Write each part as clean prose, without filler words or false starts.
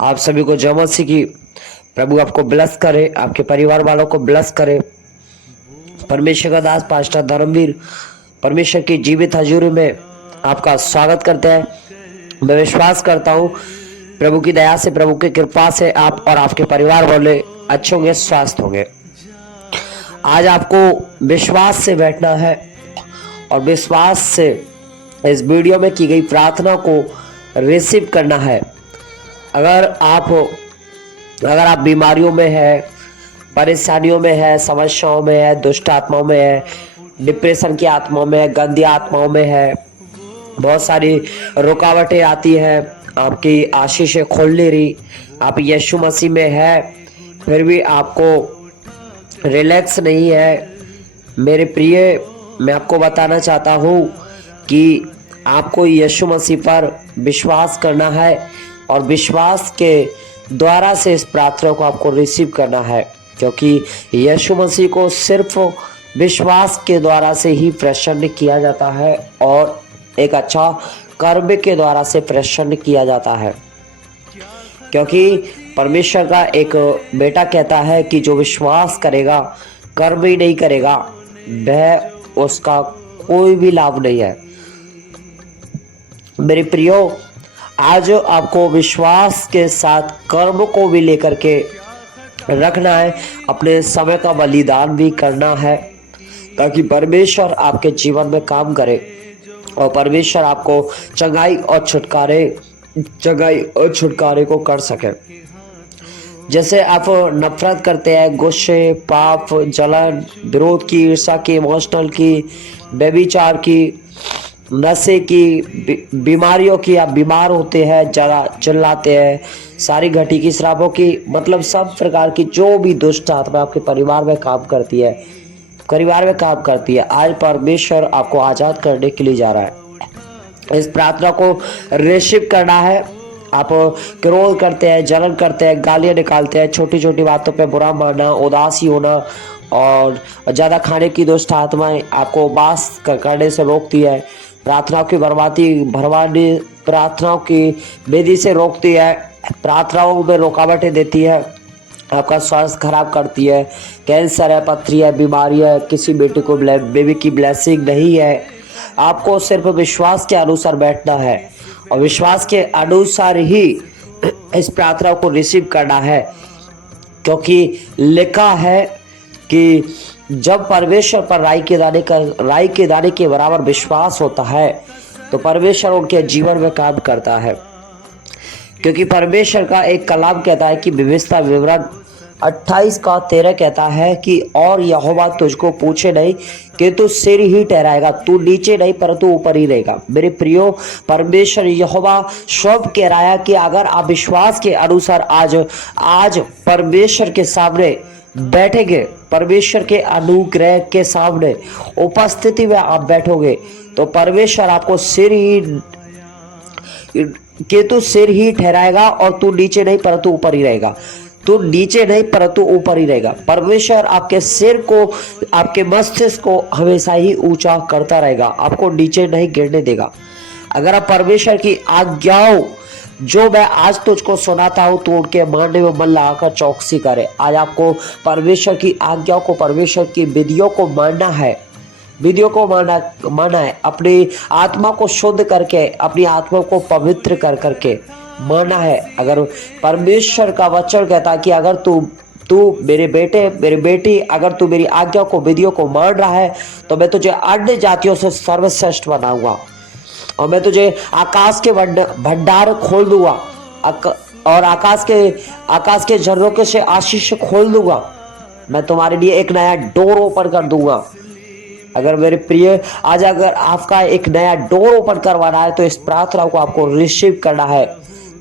आप सभी को जय मसीह की। प्रभु आपको ब्लेस करे, आपके परिवार वालों को ब्लेस करे। परमेश्वर का दास पास्टर धर्मवीर परमेश्वर की जीवित हजूरी में आपका स्वागत करते हैं। मैं विश्वास करता हूँ प्रभु की दया से, प्रभु की कृपा से आप और आपके परिवार वाले अच्छे होंगे, स्वस्थ होंगे। आज आपको विश्वास से बैठना है और विश्वास से इस वीडियो में की गई प्रार्थना को रिसीव करना है। अगर आप बीमारियों में है, परेशानियों में है, समस्याओं में है, दुष्ट आत्माओं में है, डिप्रेशन की आत्माओं में है, गंदी आत्माओं में है, बहुत सारी रुकावटें आती है, आपकी आशीषें खोल नहीं रही, आप यीशु मसीह में है फिर भी आपको रिलैक्स नहीं है, मेरे प्रिय, मैं आपको बताना चाहता हूँ कि आपको यीशु मसीह पर विश्वास करना है और विश्वास के द्वारा से इस प्रार्थना को आपको रिसीव करना है, क्योंकि यीशु मसीह को सिर्फ विश्वास के द्वारा से ही प्रसन्न किया जाता है और एक अच्छा कर्म के द्वारा से प्रसन्न किया जाता है। क्योंकि परमेश्वर का एक बेटा कहता है कि जो विश्वास करेगा, कर्म ही नहीं करेगा, वह उसका कोई भी लाभ नहीं है। मेरे प्रियो, आज आपको विश्वास के साथ कर्म को भी लेकर के रखना है, अपने समय का बलिदान भी करना है, ताकि परमेश्वर आपके जीवन में काम करे और परमेश्वर आपको चंगाई और छुटकारे को कर सके। जैसे आप नफरत करते हैं, गुस्से, पाप, जलन, विरोध की, ईर्ष्या की, इमोशनल की, व्यभिचार की, नशे की, बीमारियों की, आप बीमार होते हैं, जरा चिल्लाते हैं, सारी घटी की शराबों की, मतलब सब प्रकार की जो भी दुष्ट आत्मा आपके परिवार में काम करती है, आज परमेश्वर आपको आजाद करने के लिए जा रहा है। इस प्रार्थना को रिसीव करना है। आप क्रोध करते हैं, जलन करते हैं, गालियां निकालते हैं, छोटी छोटी बातों पे बुरा मानना, उदासी होना और ज़्यादा खाने की दुष्ट आत्माएं आपको उपवास करने से रोकती है, प्रार्थनाओं की विधि से रोकती है, प्रार्थनाओं में रुकावटें देती है, आपका स्वास्थ्य खराब करती है, कैंसर है, पथरी है, बीमारी है, किसी बेबी की ब्लेसिंग नहीं है। आपको सिर्फ विश्वास के अनुसार बैठना है और विश्वास के अनुसार ही इस प्रार्थना को रिसीव करना है, क्योंकि लिखा है कि जब परमेश्वर पर राई के दाने के बराबर विश्वास होता है तो परमेश्वर उनके जीवन में काम करता है। क्योंकि परमेश्वर का एक कलाम कहता है कि विविधता विवरण 28:13 कहता है कि और यहोवा तुझको पूछे नहीं कि तू सिर ही ठहराएगा, तू नीचे नहीं परंतु ऊपर ही रहेगा। मेरे प्रियो, परमेश्वर यहोवा सब कह रहा है कि अगर आप विश्वास के अनुसार आज परमेश्वर के सामने बैठेंगे, परमेश्वर के अनुग्रह के सामने उपस्थिति में आप बैठोगे, तो परमेश्वर आपको तू सिर ही ठहराएगा और तू नीचे नहीं परंतु ऊपर ही रहेगा। तू नीचे नहीं परंतु ऊपर ही रहेगा। परमेश्वर आपके सिर को, आपके मस्तिष्क को हमेशा ही ऊंचा करता रहेगा, आपको नीचे नहीं गिरने देगा। अगर आप परमेश्वर की आज्ञाओं जो मैं आज तुझको सुनाता हूं तो उनके मानने में मन लगाकर चौकसी करे। आज आपको परमेश्वर की आज्ञाओं को, परमेश्वर की विधियों को मानना है, अपनी आत्मा को शुद्ध करके, अपनी आत्मा को पवित्र कर करके मानना है। अगर परमेश्वर का वचन कहता है कि अगर तू मेरे बेटे, मेरी बेटी, अगर तू मेरी आज्ञा को, विधियों को मान रहा है तो मैं तुझे अन्य जातियों से सर्वश्रेष्ठ बनाऊंगा और मैं तुझे आकाश के भंडार खोल दूंगा और आकाश के झरोखे से आशीष खोल दूंगा। मैं तुम्हारे लिए एक नया डोर ओपन कर दूंगा। अगर मेरे प्रिय, आज अगर आपका एक नया डोर ओपन करवाना है तो इस प्रार्थना को आपको रिसीव करना है,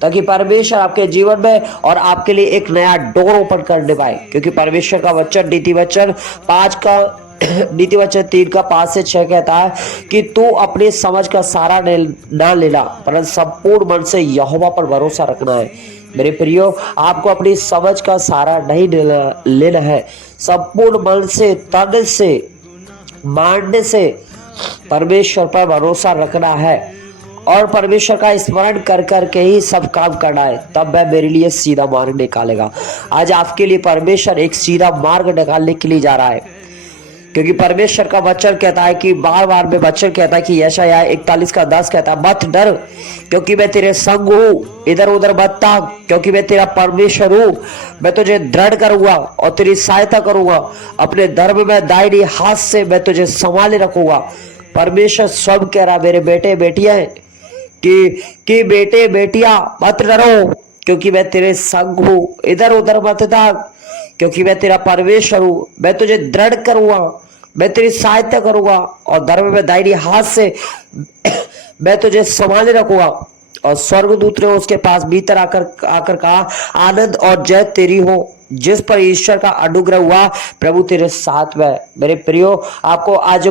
ताकि परमेश्वर आपके जीवन में और आपके लिए एक नया डोर ओपन कर दे पाए। क्योंकि परमेश्वर का वचन नीति वचन 3:5-6 कहता है कि तू अपनी समझ का सहारा ना लेना, परंतु संपूर्ण मन से यहोवा पर भरोसा रखना है। मेरे प्रियो, आपको अपनी समझ का सहारा नहीं लेना है, संपूर्ण मन से, तन से, मानने से परमेश्वर पर भरोसा रखना है और परमेश्वर का स्मरण कर करके ही सब काम करना है, तब वह मेरे लिए सीधा मार्ग निकालेगा। आज आपके लिए परमेश्वर एक सीधा मार्ग निकालने के लिए जा रहा है, क्योंकि परमेश्वर का वचन कहता है कि बार बार में वचन कहता है कि यशायाह 41:10 कहता है, मत डर क्योंकि मैं तेरे संग हूँ, इधर उधर मत ताक क्योंकि मैं तेरा परमेश्वर हूँ। मैं तुझे दृढ़ करूंगा और तेरी सहायता करूंगा, अपने धर्म में दाहिनी हाथ से मैं तुझे संभाले रखूंगा। परमेश्वर सब कह रहा, मेरे बेटे बेटियां कि बेटे बेटियां मत डरो क्योंकि मैं तेरे संग हूँ, इधर उधर मत ताक क्योंकि मैं तेरा परमेश्वर हूं। मैं तुझे दृढ़ करूंगा, मैं तेरी सहायता करूंगा और धर्म में दाहिनी हाथ से मैं तुझे संभाले रखूंगा। और स्वर्गदूत ने उसके पास भीतर आकर आकर कहा, आनंद और जय तेरी हो जिस पर ईश्वर का अनुग्रह हुआ, प्रभु तेरे साथ में। मेरे प्रियो, आपको आज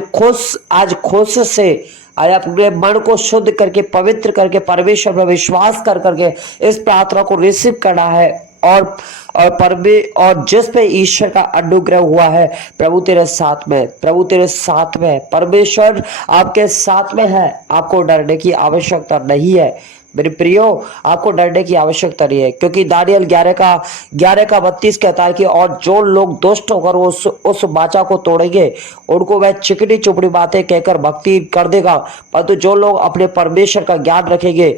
खुश से आज अपने मन को शुद्ध करके पवित्र करके परमेश्वर पर विश्वास कर करके इस प्रार्थना को रिसीव करना है। और जिस पे ईश्वर का अनुग्रह हुआ है, प्रभु तेरे साथ में, प्रभु तेरे साथ में, परमेश्वर आपके साथ में है। आपको डरने की आवश्यकता नहीं है मेरे प्रियो, आपको डरने की आवश्यकता नहीं है, क्योंकि दानियल 11:32 कहता है कि और जो लोग दुष्ट होकर उस वाचा को तोड़ेंगे उनको वह चिकनी चुपड़ी बातें कहकर भक्ति कर देगा, परंतु जो लोग अपने परमेश्वर का ज्ञान रखेंगे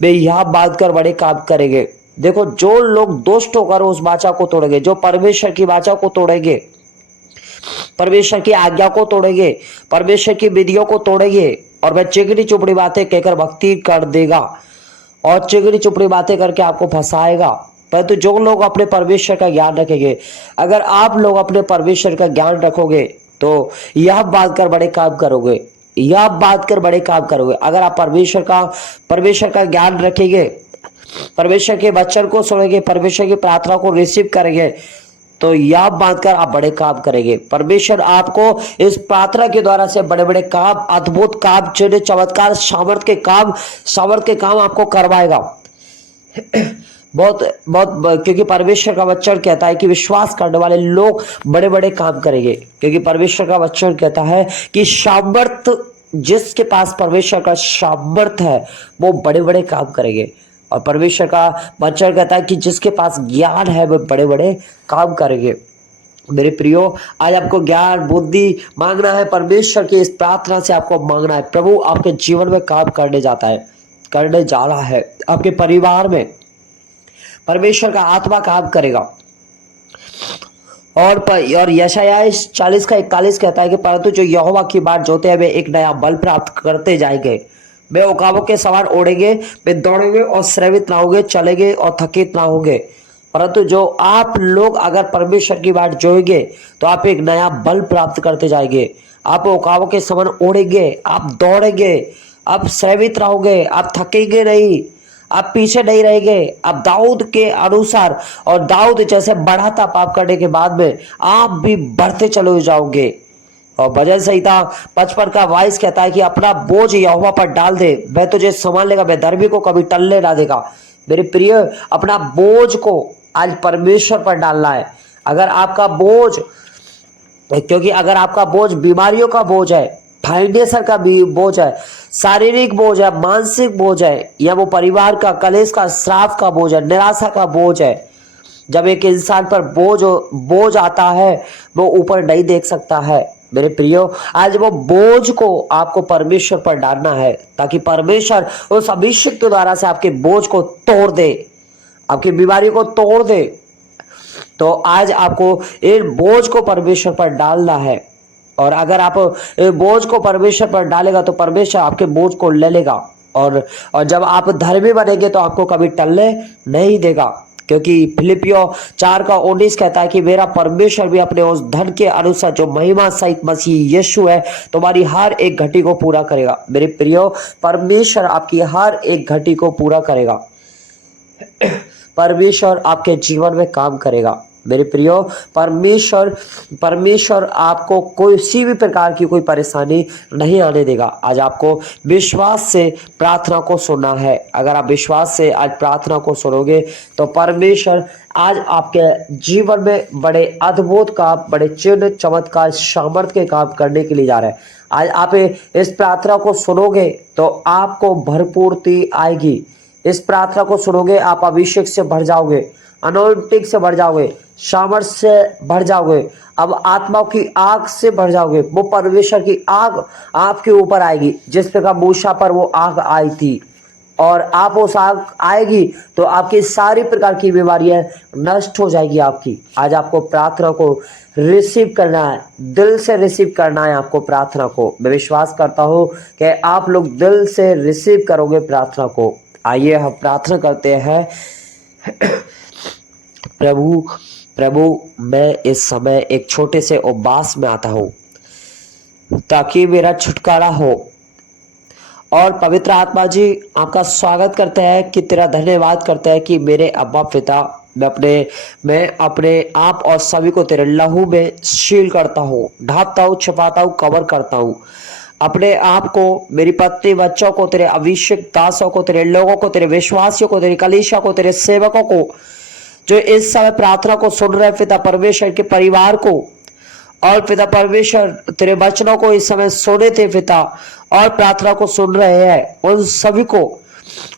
वे यह बात कर बड़े काम करेंगे। देखो, जो लोग दुष्ट होकर उस वाचा को तोड़ेंगे, जो परमेश्वर की वाचा को तोड़ेंगे, परमेश्वर की आज्ञा को तोड़ेंगे, परमेश्वर की विधियों को तोड़ेंगे और वह चिकनी चुपड़ी बातें कहकर भक्ति कर देगा और चिकनी चुपड़ी बातें करके आपको फंसाएगा। परंतु जो लोग अपने परमेश्वर का ज्ञान रखेंगे, अगर आप लोग अपने परमेश्वर का ज्ञान रखोगे तो यह बात कर बड़े काम करोगे, यह बात कर बड़े काम करोगे। अगर आप परमेश्वर का ज्ञान रखेंगे, परमेश्वर के वचन को सुनेंगे, परमेश्वर की प्रार्थना को रिसीव करेंगे, तो यह बात कर आप बड़े काम करेंगे। परमेश्वर आपको इस प्रार्थना के द्वारा से बड़े बड़े काम, अद्भुत काम, चिन्ह चमत्कार, सामर्थ के काम आपको करवाएगा। बहुत बहुत, क्योंकि परमेश्वर का वचन कहता है कि विश्वास करने वाले लोग बड़े बड़े काम करेंगे, क्योंकि परमेश्वर का वचन कहता है कि सामर्थ, जिसके पास परमेश्वर का सामर्थ है वो बड़े बड़े काम करेंगे। और परमेश्वर का वचन कहता है कि जिसके पास ज्ञान है वो बड़े बड़े काम करेंगे। मेरे प्रियो, आज आपको ज्ञान बुद्धि मांगना है, परमेश्वर की इस प्रार्थना से आपको मांगना है। प्रभु आपके जीवन में काम करने जा रहा है। आपके परिवार में परमेश्वर का आत्मा काम करेगा। और यशायाह 40:41 कहता है कि परंतु जो यहोवा की बात जोते हैं वे एक नया बल प्राप्त करते जाएंगे, वे उकाबों के समान उड़ेंगे, वे दौड़ेंगे और श्रमित ना होंगे, चलेंगे और थकित ना होंगे। परंतु जो आप लोग अगर परमेश्वर की बात जोएंगे तो आप एक नया बल प्राप्त करते जाएंगे। आप उकाबों के समान उड़ेंगे, आप दौड़ेंगे, आप श्रमित रहोगे, आप थकेंगे नहीं, आप पीछे नहीं रहेंगे। आप दाऊद के अनुसार, और दाऊद जैसे बढ़ा था पाप करने के बाद में, आप भी बढ़ते चले जाओगे। और भजन संहिता 55:22 कहता है कि अपना बोझ यहोवा पर डाल दे, वह तुझे संभाल लेगा, वह धर्मी को कभी टलने ना देगा। मेरे प्रिय, अपना बोझ को आज परमेश्वर पर डालना है। अगर आपका बोझ, क्योंकि अगर आपका बोझ बीमारियों का बोझ है, फाइनेंशियल का भी बोझ है, शारीरिक बोझ है, मानसिक बोझ है, या वो परिवार का कलेश का श्राप का बोझ है, निराशा का बोझ है, जब एक इंसान पर बोझ आता है वो ऊपर नहीं देख सकता है। मेरे प्रियो, आज वो बोझ को आपको परमेश्वर पर डालना है, ताकि परमेश्वर उस अभिषेक के द्वारा से आपके बोझ को तोड़ दे, आपकी बीमारी को तोड़ दे। तो आज आपको इस बोझ को परमेश्वर पर डालना है। और अगर आप बोझ को परमेश्वर पर डालेगा तो परमेश्वर आपके बोझ को ले लेगा। और जब आप धर्मी बनेंगे तो आपको कभी टलने नहीं देगा, क्योंकि फिलिपियों 4:19 कहता है कि मेरा परमेश्वर भी अपने उस धन के अनुसार जो महिमा सहित मसीह यीशु है तुम्हारी हर एक घटी को पूरा करेगा। मेरे प्रियो, परमेश्वर आपकी हर एक घटी को पूरा करेगा। परमेश्वर आपके जीवन में काम करेगा। मेरे प्रियो, परमेश्वर परमेश्वर आपको किसी भी प्रकार की कोई परेशानी नहीं आने देगा। आज आपको विश्वास से प्रार्थना को सुनना है। अगर आप विश्वास से आज प्रार्थना को सुनोगे तो परमेश्वर आज आपके जीवन में बड़े अद्भुत काम, बड़े चिन्ह चमत्कार, सामर्थ्य के काम करने के लिए जा रहे हैं। आज आप इस प्रार्थना को सुनोगे तो आपको भरपूरती आएगी। इस प्रार्थना को सुनोगे आप अभिषेक से भर जाओगे, अनॉइंटिंग से भर जाओगे, सामर्थ्य से भर जाओगे, अब आत्मा की आग से भर जाओगे। वो परमेश्वर की आग आपके ऊपर आएगी, जिस प्रकार मूसा पर वो आग आई थी, और आप उस आग आएगी तो आपकी सारी प्रकार की बीमारियां नष्ट हो जाएगी आपकी। आज आपको प्रार्थना को रिसीव करना है, दिल से रिसीव करना है आपको प्रार्थना को। मैं विश्वास करता हूँ कि आप लोग दिल से रिसीव करोगे प्रार्थना को। आइए हम प्रार्थना करते हैं। प्रभु प्रभु, मैं इस समय एक छोटे से उपवास में आता हूँ ताकि मेरा छुटकारा हो। और पवित्र आत्मा जी आपका स्वागत करते हैं कि तेरा धन्यवाद करते हैं कि मेरे अब्बा पिता, मैं अपने आप और सभी को तेरे लहू में सील करता हूँ, ढांपता हूँ, छिपाता हूँ, कवर करता हूँ। अपने आप को, मेरी पत्नी, बच्चों को, तेरे अभिषेक दासों को, तेरे लोगों को, तेरे विश्वासियों को, तेरी कलीसिया को, तेरे सेवकों को जो इस समय प्रार्थना को सुन रहे पिता परमेश्वर के परिवार को, और पिता परमेश्वर तेरे वचनों को इस समय सुने थे पिता और प्रार्थना को सुन रहे हैं उन सभी को,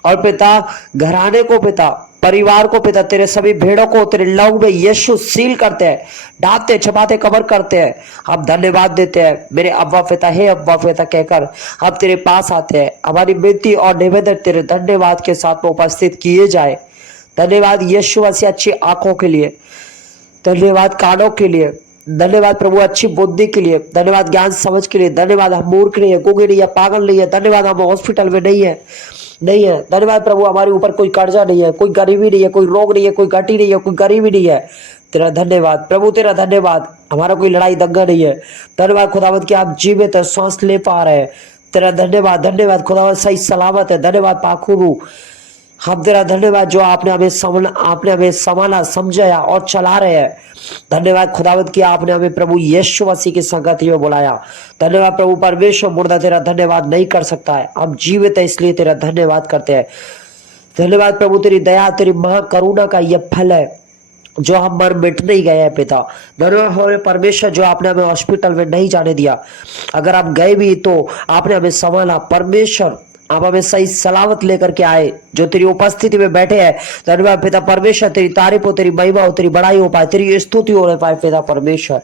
और पिता घराने को, पिता परिवार को, पिता तेरे सभी भेड़ों को तेरे लहू में यीशु सील करते हैं, ढांपते, छपाते, कवर करते हैं। हम धन्यवाद देते हैं मेरे अब्बा पिता, हे अब्बा पिता कहकर हम तेरे पास आते हैं। हमारी विनती और निवेदन तेरे धन्यवाद के साथ में उपस्थित किए जाए। धन्यवाद यीशु मसीह अच्छी आंखों के लिए, धन्यवाद कानों के लिए, धन्यवाद प्रभु अच्छी बुद्धि के लिए, धन्यवाद ज्ञान समझ के लिए, धन्यवाद हम मूर्ख नहीं है, गूंगे नहीं है, पागल नहीं है, धन्यवाद हम हॉस्पिटल में नहीं है, धन्यवाद प्रभु हमारे ऊपर कोई कर्जा नहीं है, कोई गरीबी नहीं है, कोई रोग नहीं है, कोई घटी नहीं है, कोई गरीबी नहीं है। तेरा धन्यवाद प्रभु, तेरा धन्यवाद, हमारा कोई लड़ाई दंगा नहीं है। धन्यवाद खुदावंद कि आप जीवित है, सांस ले पा रहे हैं। तेरा धन्यवाद, धन्यवाद खुदावंद सही सलामत है। धन्यवाद पाखुरू, हम तेरा धन्यवाद जो आपने हमें संभाला, समझाया और चला रहे हैं। धन्यवाद खुदावंद कि आपने हमें प्रभु यीशु मसीह की संगति में बुलाया। धन्यवाद प्रभु परमेश्वर, मुर्दा तेरा धन्यवाद नहीं कर सकता है, हम जीवित है इसलिए तेरा धन्यवाद करते हैं। धन्यवाद प्रभु तेरी दया, तेरी महाकरुणा का यह फल है जो हम मर मिट नहीं गए हैं पिता। धन्यवाद हो परमेश्वर जो आपने हमें हॉस्पिटल में नहीं जाने दिया, अगर आप गए भी तो आपने हमें संभाला। परमेश्वर आप हमें सही सलामत लेकर के आए, जो तेरी उपस्थिति में बैठे हैं। धन्यवाद पिता परमेश्वर, तेरी तारीफ हो, तेरी महिमा हो, तेरी बड़ाई हो पाए, तेरी स्तुति हो पाए पिता परमेश्वर।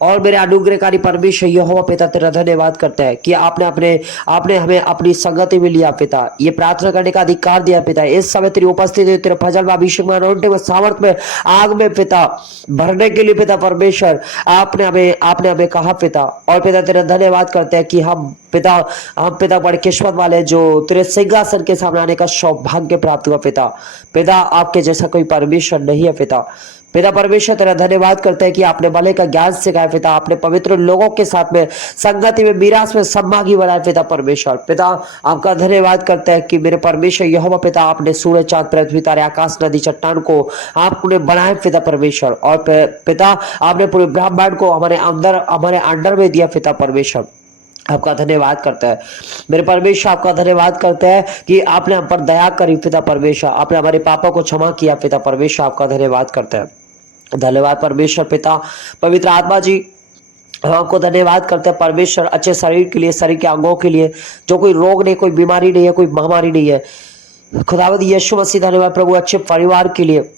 और मेरे अनुग्रहकारी परमेश्वर यहोवा पिता तेरा धन्यवाद करते हैं कि आपने हमें अपनी संगति में लिया पिता, ये प्रार्थना करने का अधिकार दिया पिता। इस समय तेरी उपस्थिति तेरे फजल में, अभिषेक में, अनॉइंटिंग में, सामर्थ में, आग में पिता भरने के लिए पिता परमेश्वर आपने हमें कहा पिता। और पिता तेरा धन्यवाद करते हैं कि हम पिता बड़े किस्मत वाले जो तेरे सिंहासन के सामने आने का सौभाग्य प्राप्त हुआ पिता आपके जैसा कोई परमेश्वर नहीं है पिता परमेश्वर तेरा धन्यवाद करते हैं कि आपने भले का ज्ञान सिखाया पिता, आपने पवित्र लोगों के साथ में संगति में मीरास में सम्मागी बनाए पिता परमेश्वर। पिता आपका धन्यवाद करते हैं कि मेरे परमेश्वर यहोवा पिता आपने सूर्य, चांद, पृथ्वी, तारे, आकाश, नदी, चट्टान को आपने बनाए पिता परमेश्वर। और पिता आपने पूरे ब्रह्मांड को हमारे अंडर में दिया पिता परमेश्वर। आपका धन्यवाद करता है मेरे परमेश्वर, आपका धन्यवाद करते हैं कि आपने हम पर दया करी पिता परमेश्वर, आपने हमारे पापों को क्षमा किया पिता परमेश्वर। आपका धन्यवाद करते हैं। धन्यवाद परमेश्वर पिता पवित्र आत्मा जी, आपको धन्यवाद करते हैं परमेश्वर अच्छे शरीर के लिए, शरीर के अंगों के लिए, जो कोई रोग नहीं, कोई बीमारी नहीं है, कोई महामारी नहीं है। खुदावंद यीशु मसीह धन्यवाद प्रभु अच्छे परिवार के लिए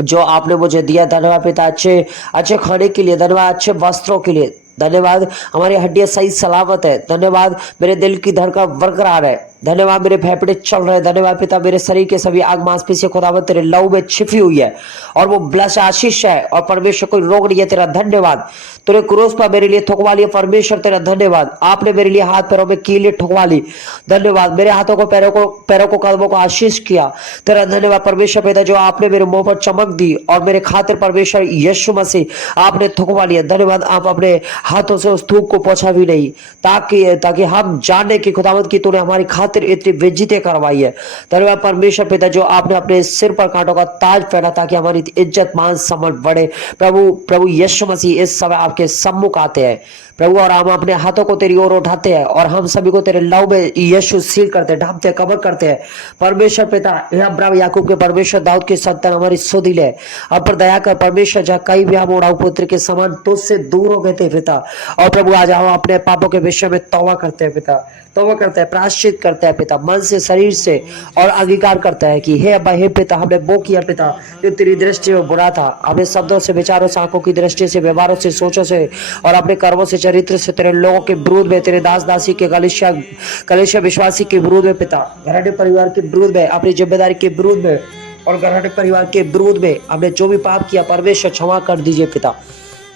जो आपने मुझे दिया। धन्यवाद पिता अच्छे खाने के लिए, धन्यवाद अच्छे वस्त्रों के लिए, धन्यवाद हमारी हड्डियां सही सलामत है। धन्यवाद मेरे दिल की धड़कन बरकरार है। धन्यवाद मेरे फेफड़े चल रहे हैं। धन्यवाद पिता मेरे शरीर के सभी आग मांसपेशियां खुदावंद तेरे लहू में छिपी हुई है और वो ब्लश आशीष है। और परमेश्वर कोई रोग नहीं है। तेरा धन्यवाद, तेरे क्रूस पर मेरे लिए ठुकवा लिया परमेश्वर। तेरा धन्यवाद, आपने मेरे लिए हाथ पैरों में कीले ठुकवा ली। धन्यवाद मेरे हाथों को, पैरों को, कदमों को आशीष किया। तेरा धन्यवाद परमेश्वर पिता जो आपने मेरे मुंह पर चमक दी और मेरे खातिर परमेश्वर यीशु मसीह आपने ठुकवा लिया। धन्यवाद आप अपने हाथों से उस थूक को पोंछा भी नहीं, ताकि हम जाने की खुदावंद की तूने हमारी खातिर खातिर इतनी बेइज्जती करवाई है। धन्यवाद परमेश्वर पिता, जो आपने अपने सिर पर कांटों का ताज पहना ताकि हमारी इज्जत मान सम्मान बढ़े। प्रभु यीशु मसीह इस समय आपके सम्मुख आते हैं प्रभु, और हम अपने हाथों को तेरी ओर उठाते हैं और हम सभी को तेरे लव में यीशु सील करते हैं, ढांपते हैं, कवर करते हैं। परमेश्वर पिता, हे अब्राहम याकूब के परमेश्वर, दाऊद की संतान हमारी सुधि ले, अब पर दया कर परमेश्वर। जहाँ कहीं भी हम उड़ाऊ पुत्र के समान तुझसे दूर हो गए थे पिता, और प्रभु आज हम अपने पापों के विषय में तौबा करते हैं पिता, तौबा करते हैं, प्रायश्चित करते हैं पिता, मन से शरीर से, और अंगीकार करता है कि हे अब्बा, हे पिता, हमने वो किया पिता जो तेरी दृष्टि में बुरा था। हमें शब्दों से, विचारों से, आंखों की दृष्टि से, व्यवहारों से, सोचों से और अपने कर्मों से, चरित्र से तेरे लोगों के विरोध में, तेरे दास दासी के कलिसिया विश्वासी के विरोध में पिता, घराने परिवार के विरोध में, अपनी जिम्मेदारी के विरोध में और घराने परिवार के विरोध में हमने जो भी पाप किया परमेश्वर क्षमा कर दीजिए पिता।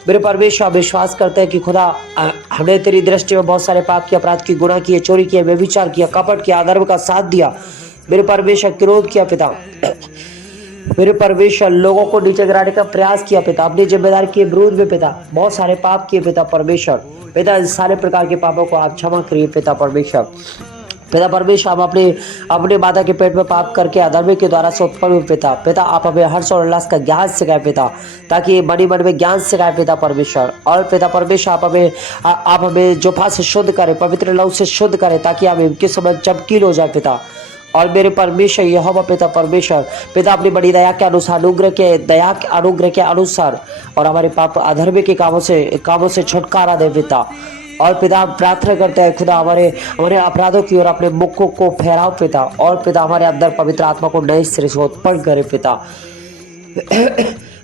मेरे परमेश्वर, विश्वास करते हैं कि खुदा हमने तेरी दृष्टि में बहुत सारे पाप किया, अपराध की, गुनाह किए, चोरी किया, व्यभिचार किया, कपट किया, अधर्म का साथ दिया, मेरे परमेश्वर क्रोध किया पिता, मेरे परमेश्वर लोगों को नीचे गिराने का प्रयास किया पिता, अपनी जिम्मेदारी के विरोध में पिता बहुत सारे पाप किए पिता परमेश्वर। पिता इन सारे प्रकार के पापों को आप क्षमा करिए पिता परमेश्वर। पिता परमेश्वर, हम अपने माता के पेट में पाप करके अधर्मी के द्वारा से उत्पन्न हुए पिता आप हमें हर्ष और उल्लास का ज्ञान सिखाए पिता, ताकि मन में ज्ञान सिखाए पिता परमेश्वर। और पिता परमेश्वर, आप हमें जोफा से शुद्ध करें, पवित्र लहू से शुद्ध करें, ताकि हम इनके समय चमकील हो जाए पिता। और मेरे परमेश्वर यहोवा पिता परमेश्वर, पिता अपनी बड़ी दया के अनुसार, अनुग्रह के अनुसार और हमारे पाप अधर्मी के कामों से छुटकारा दे पिता। और पिता प्रार्थना करते हैं खुदा, हमारे अपराधों की ओर अपने मुख को फेराओ पिता, और पिता हमारे अंदर पवित्र आत्मा को नए सिरे से उत्पन्न करे पिता।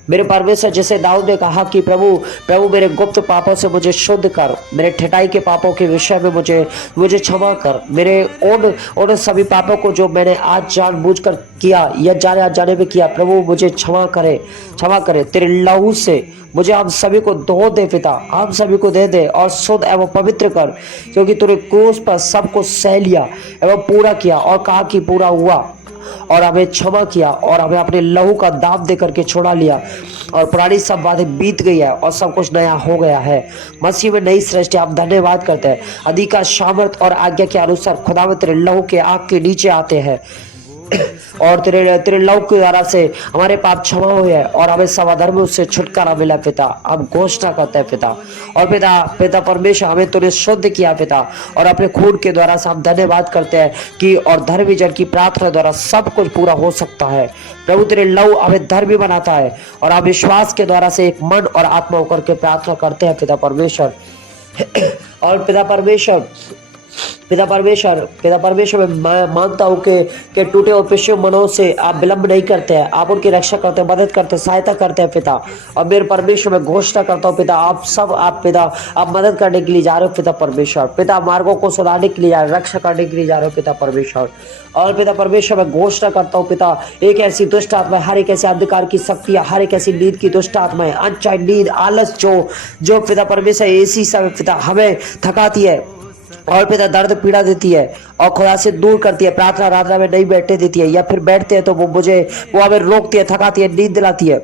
मेरे परमेश्वर, जैसे दाऊद ने कहा कि प्रभु मेरे गुप्त पापों से मुझे शुद्ध कर, मेरे ठटाई के पापों के विषय में मुझे क्षमा कर, मेरे उन सभी पापों को जो मैंने आज जानबूझकर किया या जाने अनजाने में किया, प्रभु मुझे क्षमा करे। तेरे लहू से मुझे हम सभी को धो दे पिता, हम सभी को दे दे और शुद्ध एवं पवित्र कर, क्योंकि तूने क्रूस पर सबको सह लिया एवं पूरा किया और कहा कि पूरा हुआ, और हमें क्षमा किया और हमें अपने लहू का दाम दे करके छोड़ा लिया, और पुरानी सब बातें बीत गई है और सब कुछ नया हो गया है। मसीह में नई सृष्टि, आप धन्यवाद करते हैं। अधिकार, सामर्थ और आज्ञा के अनुसार खुदा में तेरे लहू के आग के नीचे आते हैं और तेरे लहू के द्वारा से हमारे पाप क्षमा हुए हैं और हमें सब अधर्म से छुटकारा मिला पिता। हम घोषणा करते हैं पिता, और पिता परमेश्वर, हमें तूने शुद्ध किया पिता, और अपने खून के द्वारा से हम धन्यवाद करते हैं कि और धर्मी जन की प्रार्थना द्वारा सब कुछ पूरा हो सकता है। प्रभु तेरे लहू हमें धर्मी बनाता है और हम विश्वास के द्वारा से एक मन और आत्मा होकर के प्रार्थना करते हैं पिता परमेश्वर। और पिता परमेश्वर, मैं मानता हूँ कि टूटे और पिछले मनों से आप विलंब नहीं करते हैं, आप उनकी रक्षा करते हैं, मदद करते हैं, सहायता करते हैं पिता। और मेरे परमेश्वर, मैं घोषणा करता हूँ पिता, आप मदद करने के लिए जा रहे हो पिता परमेश्वर। पिता मार्गों को सुधारने के लिए जा रहे हो, रक्षा करने के लिए जा रहे हो पिता परमेश्वर। और पिता परमेश्वर, मैं घोषणा करता हूँ पिता, एक ऐसी दुष्ट आत्मा, हर एक ऐसे अंधकार की शक्तियां, हर एक ऐसी नींद की दुष्ट आत्माएं, अनचाही नींद, आलस जो पिता परमेश्वर इसी समय पिता हमें थकाती है और पिता दर्द पीड़ा देती है और खुदा से दूर करती है, प्रार्थना में नहीं बैठने देती है, या फिर बैठते हैं तो वो हमें रोकती है, थकाती है, नींद दिलाती है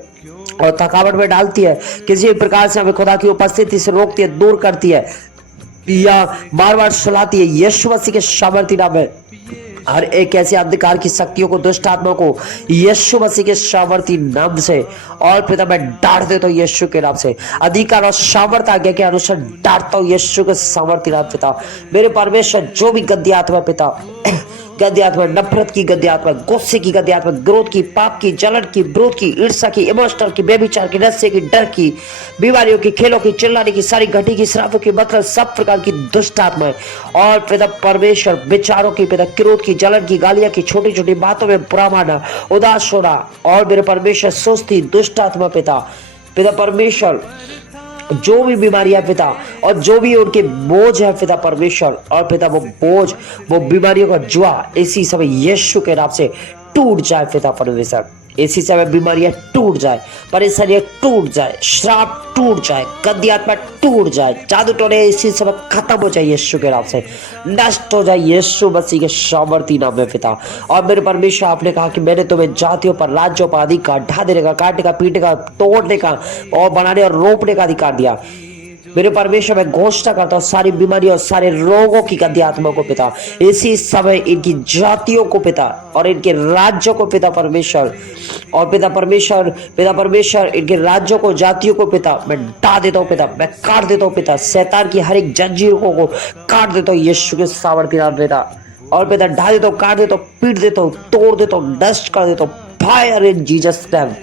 और थकावट में डालती है, किसी भी प्रकार से हमें खुदा की उपस्थिति से रोकती है, दूर करती है या बार बार सुलाती है। यीशु मसीह के सामर्थी नाम में हर एक ऐसी अंधकार की शक्तियों को, दुष्ट आत्मा को यीशु मसीह के सामर्थी नाम से, और पिता मैं डांट देता हूँ यीशु के नाम से, अधिकार और सामर्थ आज्ञा के अनुसार डांटता हूँ यीशु के सामर्थी नाम पिता। मेरे परमेश्वर, जो भी गद्दी आत्मा पिता, गद्दी आत्मा, नफरत की गद्दी आत्मा, गुस्से की गद्दी आत्मा, क्रोध की, पाप की, जलन की, विरोध की, ईर्ष्या की, इमोशनल की, बेविचार की, नशे की, डर की, बीमारियों की, खेलों की, चिल्लाने की, सारी घटी की, श्रापों की, मतलब सब प्रकार की दुष्ट आत्माएं, और पिता परमेश्वर विचारों की, पिता क्रोध की, जलन की, गालियां की, छोटी छोटी बातों में बुरा माना, उदास होना, और मेरे परमेश्वर सुस्ती, दुष्ट आत्मा पिता परमेश्वर, जो भी बीमारियां पिता और जो भी उनके बोझ है पिता परमेश्वर, और पिता वो बोझ, वो बीमारियों का जुआ इसी समय यीशु के नाम से टूट जाए पिता परमेश्वर। इसी समय बीमारियां टूट जाए, परेशानियां टूट जाए, श्राप टूट जाए, गद्दी आत्मा टूट जाए, जादू टोने इसी समय खत्म हो जाए यीशु के नाम से, नष्ट हो जाए यीशु मसीह के सामर्थी नाम में पिता। और मेरे परमेश्वर, आपने कहा कि मैंने तुम्हें जातियों पर, राज्यों पर अधिकार ढा देने का, काटने का, पीटने का, तोड़ने का और बनाने और रोपने का अधिकार दिया। मेरे परमेश्वर मैं घोषणा करता हूँ सारी बीमारियों सारे रोगों की गंदी आत्मा को पिता इसी समय इनकी जातियों को पिता और इनके राज्यों को पिता परमेश्वर और पिता परमेश्वर इनके राज्यों को जातियों को पिता मैं डाल देता हूँ पिता मैं काट देता हूँ पिता शैतान की हर एक जंजीरों को काट देता हूँ यीशु के सामर्थ्य नाम पिता और पिता ढा देता हूँ काट देता हूँ पीट देता हूँ तोड़ देता हूँ नष्ट कर देता हूँ फायर इन जीसस नेम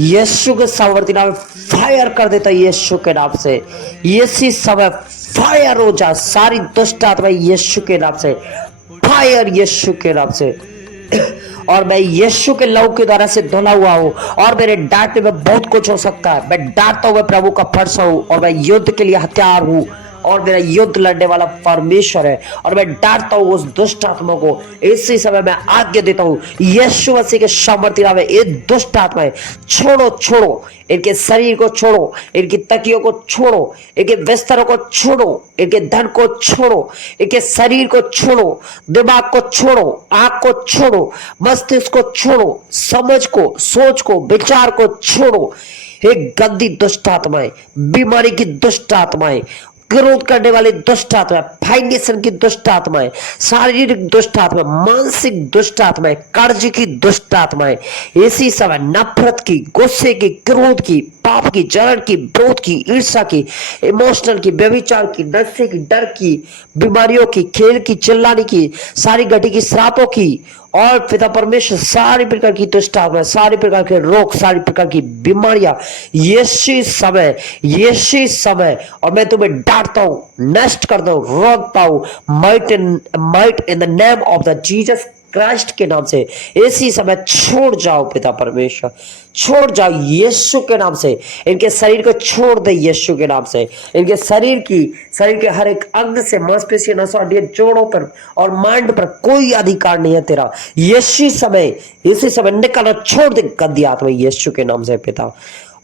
यीशु के सामर्थ्य नाम फायर कर देता यीशु के नाम से इसी समय फायर हो जा सारी दुष्ट आत्मा यीशु के नाम से फायर यीशु के नाम से और मैं यीशु के लहू के द्वारा से धुला हुआ हूँ और मेरे डांटने में बहुत कुछ हो सकता है मैं डांटता हुआ प्रभु का फरसा हूँ और मैं युद्ध के लिए हथियार हूँ और मेरा युद्ध लड़ने वाला परमेश्वर है और मैं डांटता हूँ उस दुष्ट आत्मा को इसी समय मैं आज्ञा देता हूँ यीशु मसीह के सामर्थ्य नाम में ये दुष्ट आत्माएं छोड़ो छोड़ो इनके शरीर को छोड़ो इनकी तकियों को छोड़ो इनके बिस्तरों को छोड़ो इनके धन को छोड़ो इनके शरीर को छोड़ो दिमाग को छोड़ो आंख को छोड़ो मस्तिष्क को छोड़ो समझ को सोच को विचार को छोड़ो एक गंदी दुष्ट आत्माएं बीमारी की दुष्ट आत्माएं क्रोध करने वाली दुष्ट आत्मा फाइनेंशियल की दुष्ट आत्माएं शारीरिक दुष्ट आत्मा मानसिक दुष्ट आत्माएं कर्ज की दुष्ट आत्माएं इसी समय नफरत की गुस्से की क्रोध की पाप की जलन की विरोध की ईर्ष्या की इमोशनल की व्यभिचार की नशे की डर की बीमारियों की खेल की चिल्लाने की सारी घटी की श्रापों की और पिता परमेश्वर सारी प्रकार की दुष्ट आत्मा सारी प्रकार के रोग सारी प्रकार की बीमारियां यीशु समय और मैं तुम्हें डांटता हूं नष्ट करता हूं रोकता हूं might in the name of the Jesus Christ के नाम से इसी समय छोड़ जाओ पिता परमेश्वर छोड़ जाओ यीशु के नाम से इनके शरीर को छोड़ दे यीशु के नाम से इनके शरीर के हर एक अंग से मांसपेशी नसों जोड़ों पर और माइंड पर कोई अधिकार नहीं है तेरा यीशु समय इसी समय निकलना छोड़ दे गंदी आत्मा यीशु के नाम से पिता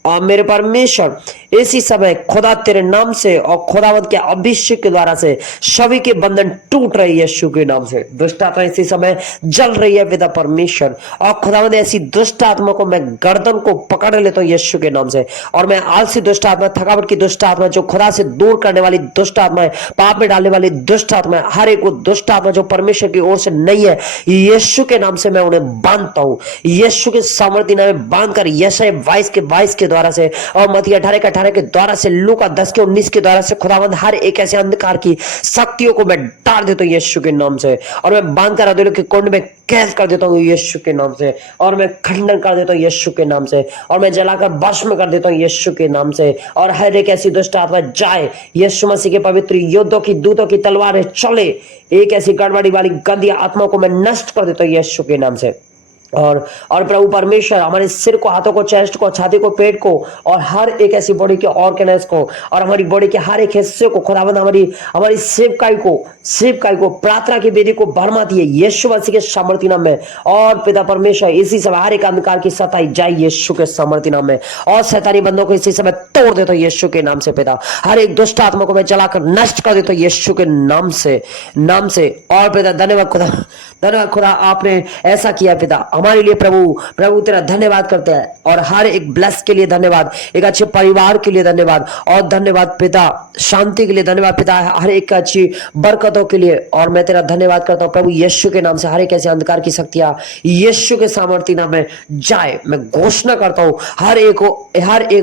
और मेरे परमेश्वर इसी समय खुदा तेरे नाम से और खुदावंत के अभिषेक के द्वारा से सभी के बंधन टूट रही है यीशु के नाम से दुष्ट आत्मा इसी समय जल रही है पिता परमेश्वर और खुदावंत ऐसी दुष्ट आत्मा को मैं गर्दन को पकड़ लेता हूँ यीशु के नाम से और मैं आलसी दुष्ट आत्मा थकावट की दुष्ट आत्मा जो खुदा से दूर करने वाली दुष्ट आत्मा है पाप में डालने वाली दुष्ट आत्मा है हर एक वो दुष्ट आत्मा जो परमेश्वर की ओर से नहीं है यीशु के नाम से मैं उन्हें बांधता हूँ यीशु के सामर्थ्य नाम में बांधकर यशायाह 22 के द्वारा से और मत्ती 18 के द्वारा से लूका 10 के 19 के द्वारा से खुदावंद हर एक ऐसे अंधकार की शक्तियों को मैं डाल देता हूँ यीशु के नाम से और मैं बांध कर अधूरे के कुंड में कैद कर देता हूँ यीशु के नाम से और मैं खंडन कर देता हूँ यीशु के नाम से और मैं जलाकर भस्म कर देता हूँ यीशु के नाम से और हर एक ऐसी दुष्ट आत्मा जाए यीशु मसीह के पवित्र योद्धों की दूतों की तलवारें चले एक ऐसी गड़बड़ी वाली गंदी आत्मा को मैं नष्ट कर देता हूँ यीशु के नाम से और प्रभु परमेश्वर हमारे सिर को हाथों को चेस्ट को छाती को पेट को और हर एक ऐसी बॉडी के ऑर्गेनाइज को और हमारी बॉडी के हर एक हिस्से को खुदावंद हमारी सेवकाई को प्रार्थना की वेदी को भरमा दिए यीशु मसीह के सामर्थ्य नाम में और पिता परमेश्वर इसी समय हर एक अंधकार की सताई जाए यीशु के सामर्थ्य नाम में और शैतानी बंदों को इसी समय तोड़ देता हूं यीशु के नाम से पिता हर एक दुष्ट आत्मा को मैं जलाकर नष्ट कर देता हूं यीशु के नाम से और पिता धन्यवाद खुदा आपने ऐसा किया पिता हमारे लिए प्रभु तेरा धन्यवाद करते हैं और हर एक ब्लेस के लिए धन्यवाद एक अच्छे परिवार के लिए धन्यवाद और धन्यवाद पिता शांति के लिए धन्यवाद पिता हर एक अच्छी बरकतों के लिए और मैं तेरा धन्यवाद करता हूं प्रभु यीशु के नाम से हर एक ऐसे अंधकार की शक्तियां यीशु के सामर्थ्य नाम में जाए मैं घोषणा करता हूं हर एक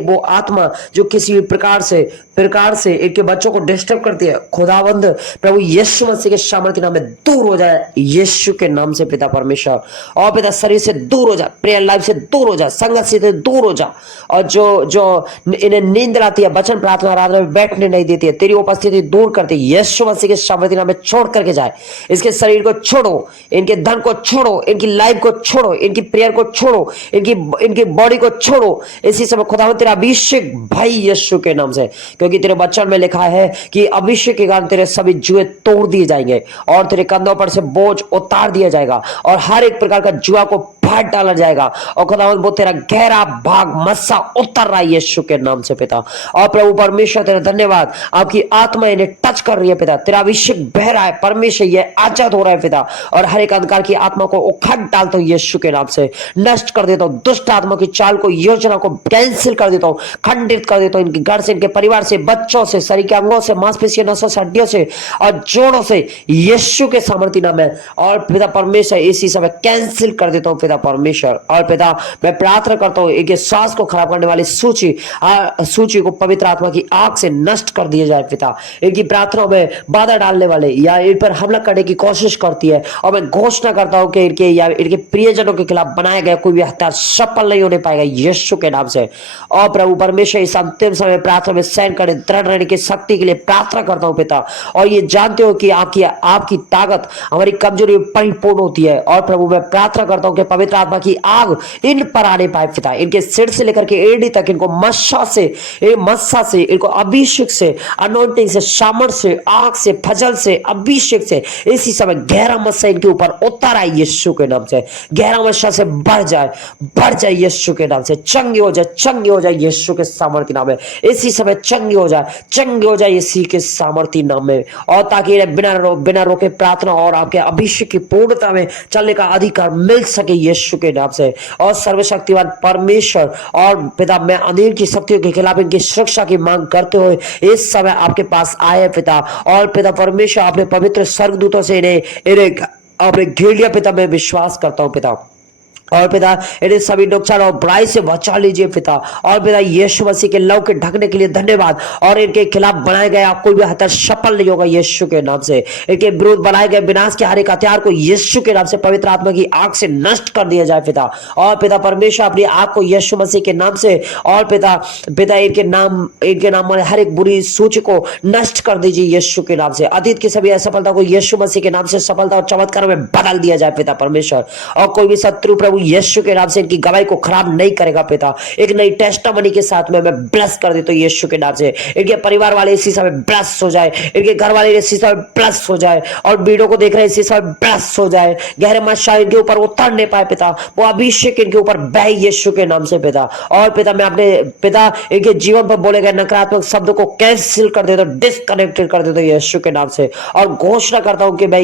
वो आत्मा जो किसी भी प्रकार से इनके बच्चों को डिस्टर्ब करती है खुदावंद प्रभु यीशु मसीह के सामर्थ्य नाम में दूर हो जाए यीशु के नाम से पिता परमेश्वर और पिता शरीर से दूर हो जा प्रेयर लाइफ से दूर हो जा संगत से दूर हो जा और जो इन्हें नींद आती है वचन प्रार्थना आराधना में बैठने नहीं देती है तेरी उपस्थिति दूर करती है यीशु मसीह के सामर्थ्य नाम में छोड़ करके जाए इसके शरीर को छोड़ो इनके धन को छोड़ो इनकी लाइफ को छोड़ो इनकी प्रेयर को छोड़ो इनकी बॉडी को छोड़ो इसी समय खुदावंद तेरा अभिषेक भाई यीशु के नाम से क्योंकि तेरे वचन में लिखा है कि अभिषेक के कारण तेरे सभी जुए तोड़ दिए जाएंगे और तेरे कंधों पर से बोझ उतार दिया जाएगा और हर एक प्रकार का जुआ को बाहर डाला जाएगा। और खुदावन वो तेरा गहरा भाग मस्सा उतर रहा है यीशु के नाम से पिता। और प्रभु परमेश्वर तेरा धन्यवाद, आपकी आत्मा इन्हें टच कर रही है पिता, तेरा अभिषेक बह रहा है परमेश्वर, ये आजाद हो रहा है पिता। और हर एक अंधकार की आत्मा को उखड़ डालता हूं यीशु के नाम से, नष्ट कर देता हूं दुष्ट आत्मा की चाल को, योजना को कैंसिल कर देता हूं, खंडित कर देता हूं इनके घर से, इनके परिवार से, बच्चों से, शरीर के अंगों से, मांसपेशियों, नसों से, हड्डियों से और जोड़ों से यीशु के सामर्थ्य नाम है। और पिता परमेश्वर इसी समय कैंसिल कर देता हूं पिता परमेश्वर। और पिता मैं प्रार्थना करता हूं इनके श्वास को खराब करने वाली सूची को पवित्र आत्मा की आग से नष्ट कर दिया जाए पिता। इनकी प्रार्थनाओं में बाधा डालने वाले या इन पर हमला करने की कोशिश करती है, और मैं घोषणा करता हूं कि इनके या इनके प्रियजनों के खिलाफ बनाया गया कोई भी हथियार सफल नहीं होने पाएगा यीशु के नाम से। और प्रभु परमेश्वर इस अंतिम समय प्रार्थना में सहन करने, दृढ़ रहने की शक्ति के लिए प्रार्थना करता हूं पिता। और ये जानते हो कि आपकी ताकत हमारी कमजोरी में परिपूर्ण होती है। और प्रभु मैं प्रार्थना करता हूं कि पवित्र आत्मा की आग इन पर आने पाए पिता, इनके सिर से लेकर के एड़ी तक इनको मस्सा से इनको अभिषेक से, अनॉइंटिंग से, सामर्थ से, आग से, फजल से, अभिषेक से इसी समय गहरा मस्सा इनके ऊपर उतर आए यीशु के नाम से। गहरा मस्सा से बढ़ जाए यीशु के नाम से, चंगी हो जाए यीशु के सामर्थ्य नाम में। इसी समय चंगी हो जाए इसी के सामर्थ्य नाम में। और ताकि इन्हें बिना रोके प्रार्थना और आपके अभिषेक की पूर्णता में चलने का अधिकार मिल सके यीशु के नाम से। और सर्वशक्तिमान परमेश्वर और पिता मैं अधीन की शक्तियों के खिलाफ इनकी सुरक्षा की मांग करते हुए इस समय आपके पास आए पिता। और पिता परमेश्वर अपने पवित्र स्वर्गदूतों से इन्हें आपने घेर लिया पिता, मैं विश्वास करता हूं पिता। और पिता इन्हें सभी नुकसान और बुराई से बचा लीजिए पिता। और पिता यीशु मसीह के लव के ढकने के लिए धन्यवाद। और इनके खिलाफ बनाए गए कोई भी हथियार सफल नहीं होगा यीशु के नाम से। इनके विरुद्ध बनाए गए विनाश के हर एक हथियार को यीशु के नाम से पवित्र आत्मा की आग से नष्ट कर दिया जाए पिता। और पिता परमेश्वर अपनी आग को यीशु मसीह के नाम से, और पिता इनके नाम वाले हर एक बुरी सूची को नष्ट कर दीजिए यीशु के नाम से। अतीत की सभी असफलता को यीशु मसीह के नाम से सफलता और चमत्कार में बदल दिया जाए पिता परमेश्वर। और कोई भी शत्रु प्रभु यीशु के नाम से इनकी गवाही को खराब नहीं करेगा पिता। एक नई टेस्टामनी के साथ में मैं ब्लेस कर देता हूं यीशु के नाम से। इनके परिवार वाले इसी समय ब्लेस हो जाए, इनके घर वाले इसी समय ब्लेस हो जाए, और वीडियो को देख रहे इसी समय ब्लेस हो जाए। गहरे मस्सा इनके ऊपर उतरने पाए पिता, वो अभिषेक इनके ऊपर बह यीशु के नाम से पिता। और पिता मैं अपने पिता इनके जीवन पर बोले गए नकारात्मक शब्दों को कैंसिल कर देता हूं, डिस्कनेक्टेड कर देता हूं यीशु के नाम से। और घोषणा करता हूं कि मैं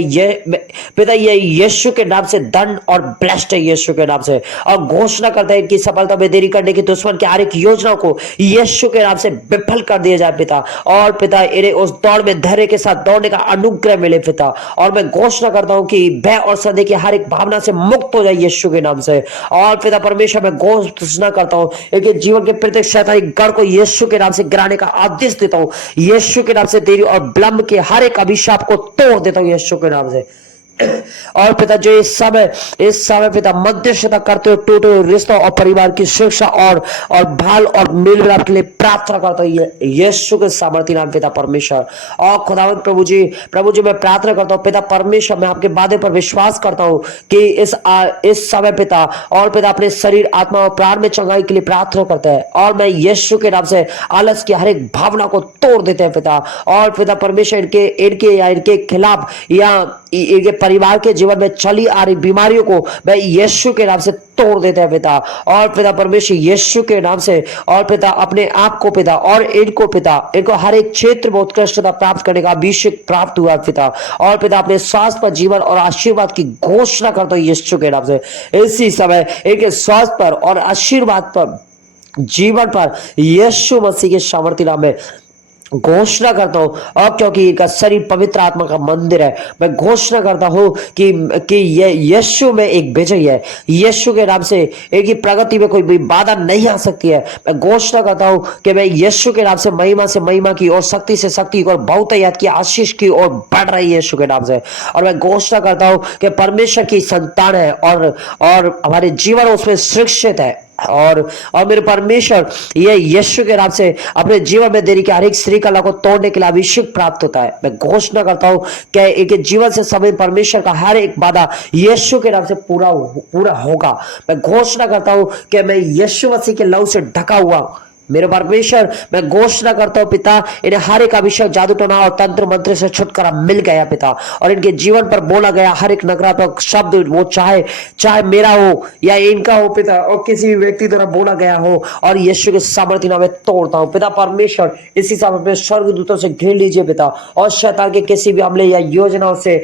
पिता ये यीशु के नाम से दंड और ब्लेस्ड है यीशु के नाम से। और घोषणा करता है इनकी सफलता में देरी करने की दुश्मन की हर एक योजना को यीशु के नाम से विफल कर दिया जाए पिता। और पिता इन्हें उस दौड़ में धैर्य के साथ दौड़ने का अनुग्रह मिले पिता। और मैं घोषणा करता हूं कि भय और संदेह की हर एक भावना से मुक्त हो जाए यीशु के नाम से। और पिता परमेश्वर मैं घोषणा करता हूं इनके जीवन के प्रत्येक शैतानी गढ़ को यीशु के नाम से गिराने का आदेश देता हूं यीशु के नाम से। देरी और विलंब के हर एक अभिशाप को तोड़ देता हूं यीशु के नाम से। और पिता जो इस समय पिता मध्यस्थता करते हुए टूटे हुए रिश्तों और परिवार की सुरक्षा और भाल और मेल मिलाप के लिए प्रार्थना करता हूं यीशु के सामर्थ्य नाम पिता परमेश्वर। और खुदावंद प्रभु जी मैं प्रार्थना करता हूं पिता परमेश्वर, मैं आपके वादे पर विश्वास करता हूं कि इस समय पिता और पिता अपने शरीर, आत्मा और प्राण में चंगाई के लिए प्रार्थना करते हैं। और मैं यीशु के नाम से आलस की हर एक भावना को तोड़ देते हैं पिता। और पिता परमेश्वर इनके खिलाफ या इनके परिवार के जीवन में चली आ रही बीमारियों को मैं यीशु के नाम से तोड़ देते हैं पिता। और पिता परमेश्वर यीशु के नाम से, और पिता अपने आप को पिता और इनको हर एक क्षेत्र में उत्कृष्टता प्राप्त करने का अभिषेक प्राप्त हुआ पिता। और पिता अपने स्वास्थ्य पर, जीवन और आशीर्वाद की घोषणा करता हूं यीशु के नाम से। इसी समय इनके स्वास्थ्य पर और आशीर्वाद पर, जीवन पर यीशु मसीह के सामर्थ्य नाम में घोषणा करता हूं। और क्योंकि इनका शरीर पवित्र आत्मा का मंदिर है, मैं घोषणा करता हूं कि ये यीशु में एक विजय है। यीशु के नाम से इनकी प्रगति में कोई भी बाधा नहीं आ सकती है। मैं घोषणा करता हूं कि मैं यीशु के नाम से महिमा की और शक्ति से शक्ति की और बहुतायत की आशीष की ओर बढ़ रही है यीशु के नाम से। और मैं घोषणा करता हूं कि परमेश्वर की संतान है और हमारे जीवन उसमें सुरक्षित है। और मेरे परमेश्वर ये यीशु के नाम से अपने जीवन में देरी की हर एक श्रृंखला को तोड़ने के लिए अभिषेक प्राप्त होता है। मैं घोषणा करता हूं कि इनके जीवन से समय परमेश्वर का हर एक वादा यीशु के नाम से पूरा होगा। मैं घोषणा करता हूं कि मैं यीशु मसीह के लहू से ढका हुआ मेरे परमेश्वर, मैं घोषणा करता हूँ पिता, इन्हें हर एक अभिषेक, जादू टोना और तंत्र मंत्र से छुटकारा मिल गया पिता, और इनके जीवन पर बोला गया हर एक नकारात्मक शब्द, वो चाहे चाहे मेरा हो या इनका हो पिता, और किसी भी व्यक्ति द्वारा बोला गया हो, और यीशु के सामर्थ्य नाम में तोड़ता हूँ पिता परमेश्वर। इसी समय में स्वर्गदूतों से घेर लीजिए पिता, और शैतान के किसी भी हमले या योजना से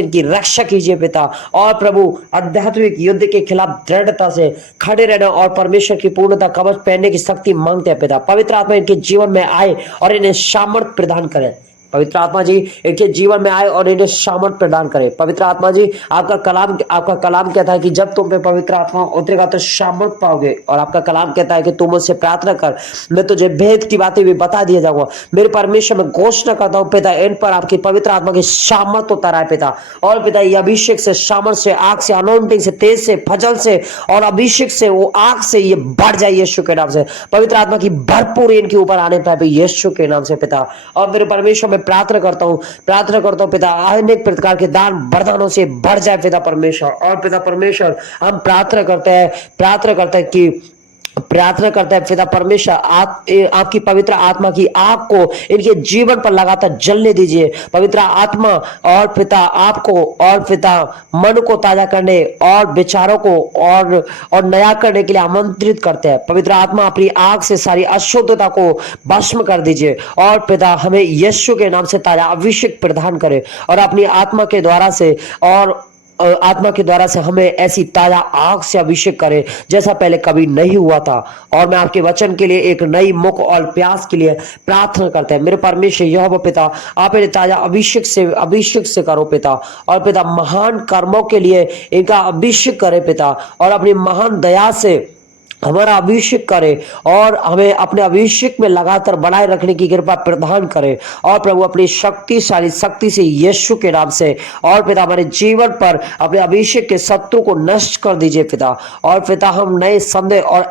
इनकी रक्षा कीजिए पिता। और प्रभु, आध्यात्मिक युद्ध के खिलाफ दृढ़ता से खड़े रहना और परमेश्वर की पूर्णता कवच पहनने की शक्ति मांगते हैं पिता। पवित्र आत्मा इनके जीवन में आए और इन्हें सामर्थ प्रदान करे। पवित्र आत्मा जी इनके जीवन में आए और इन्हें सामर्थ प्रदान करे। पवित्र आत्मा जी, आपका कलाम कहता है कि जब तुम पे पवित्र आत्मा उतरेगा तो सामर्थ पाओगे, और आपका कलाम कहता है कि तुम मुझसे प्रार्थना कर, मैं तुझे भेद की बातें भी बता दिया जाऊंगा। मेरे परमेश्वर, में घोषणा करता हूँ पिता, इन पर आपकी पवित्र आत्मा की सामर्थ उतर आए पिता। और पिता, ये अभिषेक से, सामर्थ से, आग से, अनॉइंटिंग से, तेज से, फजल से और अभिषेक से, वो आग से ये बढ़ जाए यीशु के नाम से। पवित्र आत्मा की भरपूर इनके ऊपर आने पाए यीशु के नाम से पिता। और मेरे परमेश्वर, प्रार्थना करता हूं पिता, अनेक प्रकार के दान वरदानों से बढ़ जाए पिता परमेश्वर। और पिता परमेश्वर, हम प्रार्थना करते हैं पिता परमेश्वर, आपकी पवित्र आत्मा की आग को इनके जीवन पर लगातार जलने दीजिए पवित्र आत्मा। और पिता, आपको और पिता मन को ताजा करने और विचारों को और नया करने के लिए आमंत्रित करते हैं। पवित्र आत्मा, अपनी आग से सारी अशुद्धता को भस्म कर दीजिए। और पिता, हमें यीशु के नाम से ताजा अभिषेक प्रदान करे, और अपनी आत्मा के द्वारा से हमें ऐसी ताजा आग से अभिषेक करे जैसा पहले कभी नहीं हुआ था। और मैं आपके वचन के लिए एक नई मुख और प्यास के लिए प्रार्थना करते हैं। मेरे परमेश्वर यहोवा पिता, आप इन्हें ताजा अभिषेक से करो पिता। और पिता, महान कर्मों के लिए इनका अभिषेक करे पिता, और अपनी महान दया से हमारा अभिषेक करे, और हमें अपने अभिषेक में लगातार बनाए रखने की कृपा प्रदान करे। और प्रभु, अपनी शक्तिशाली शक्ति से यीशु के नाम से, और पिता, हमारे जीवन पर अपने अभिषेक के शत्रु को नष्ट कर दीजिए पिता। और पिता, हम नए संदेह और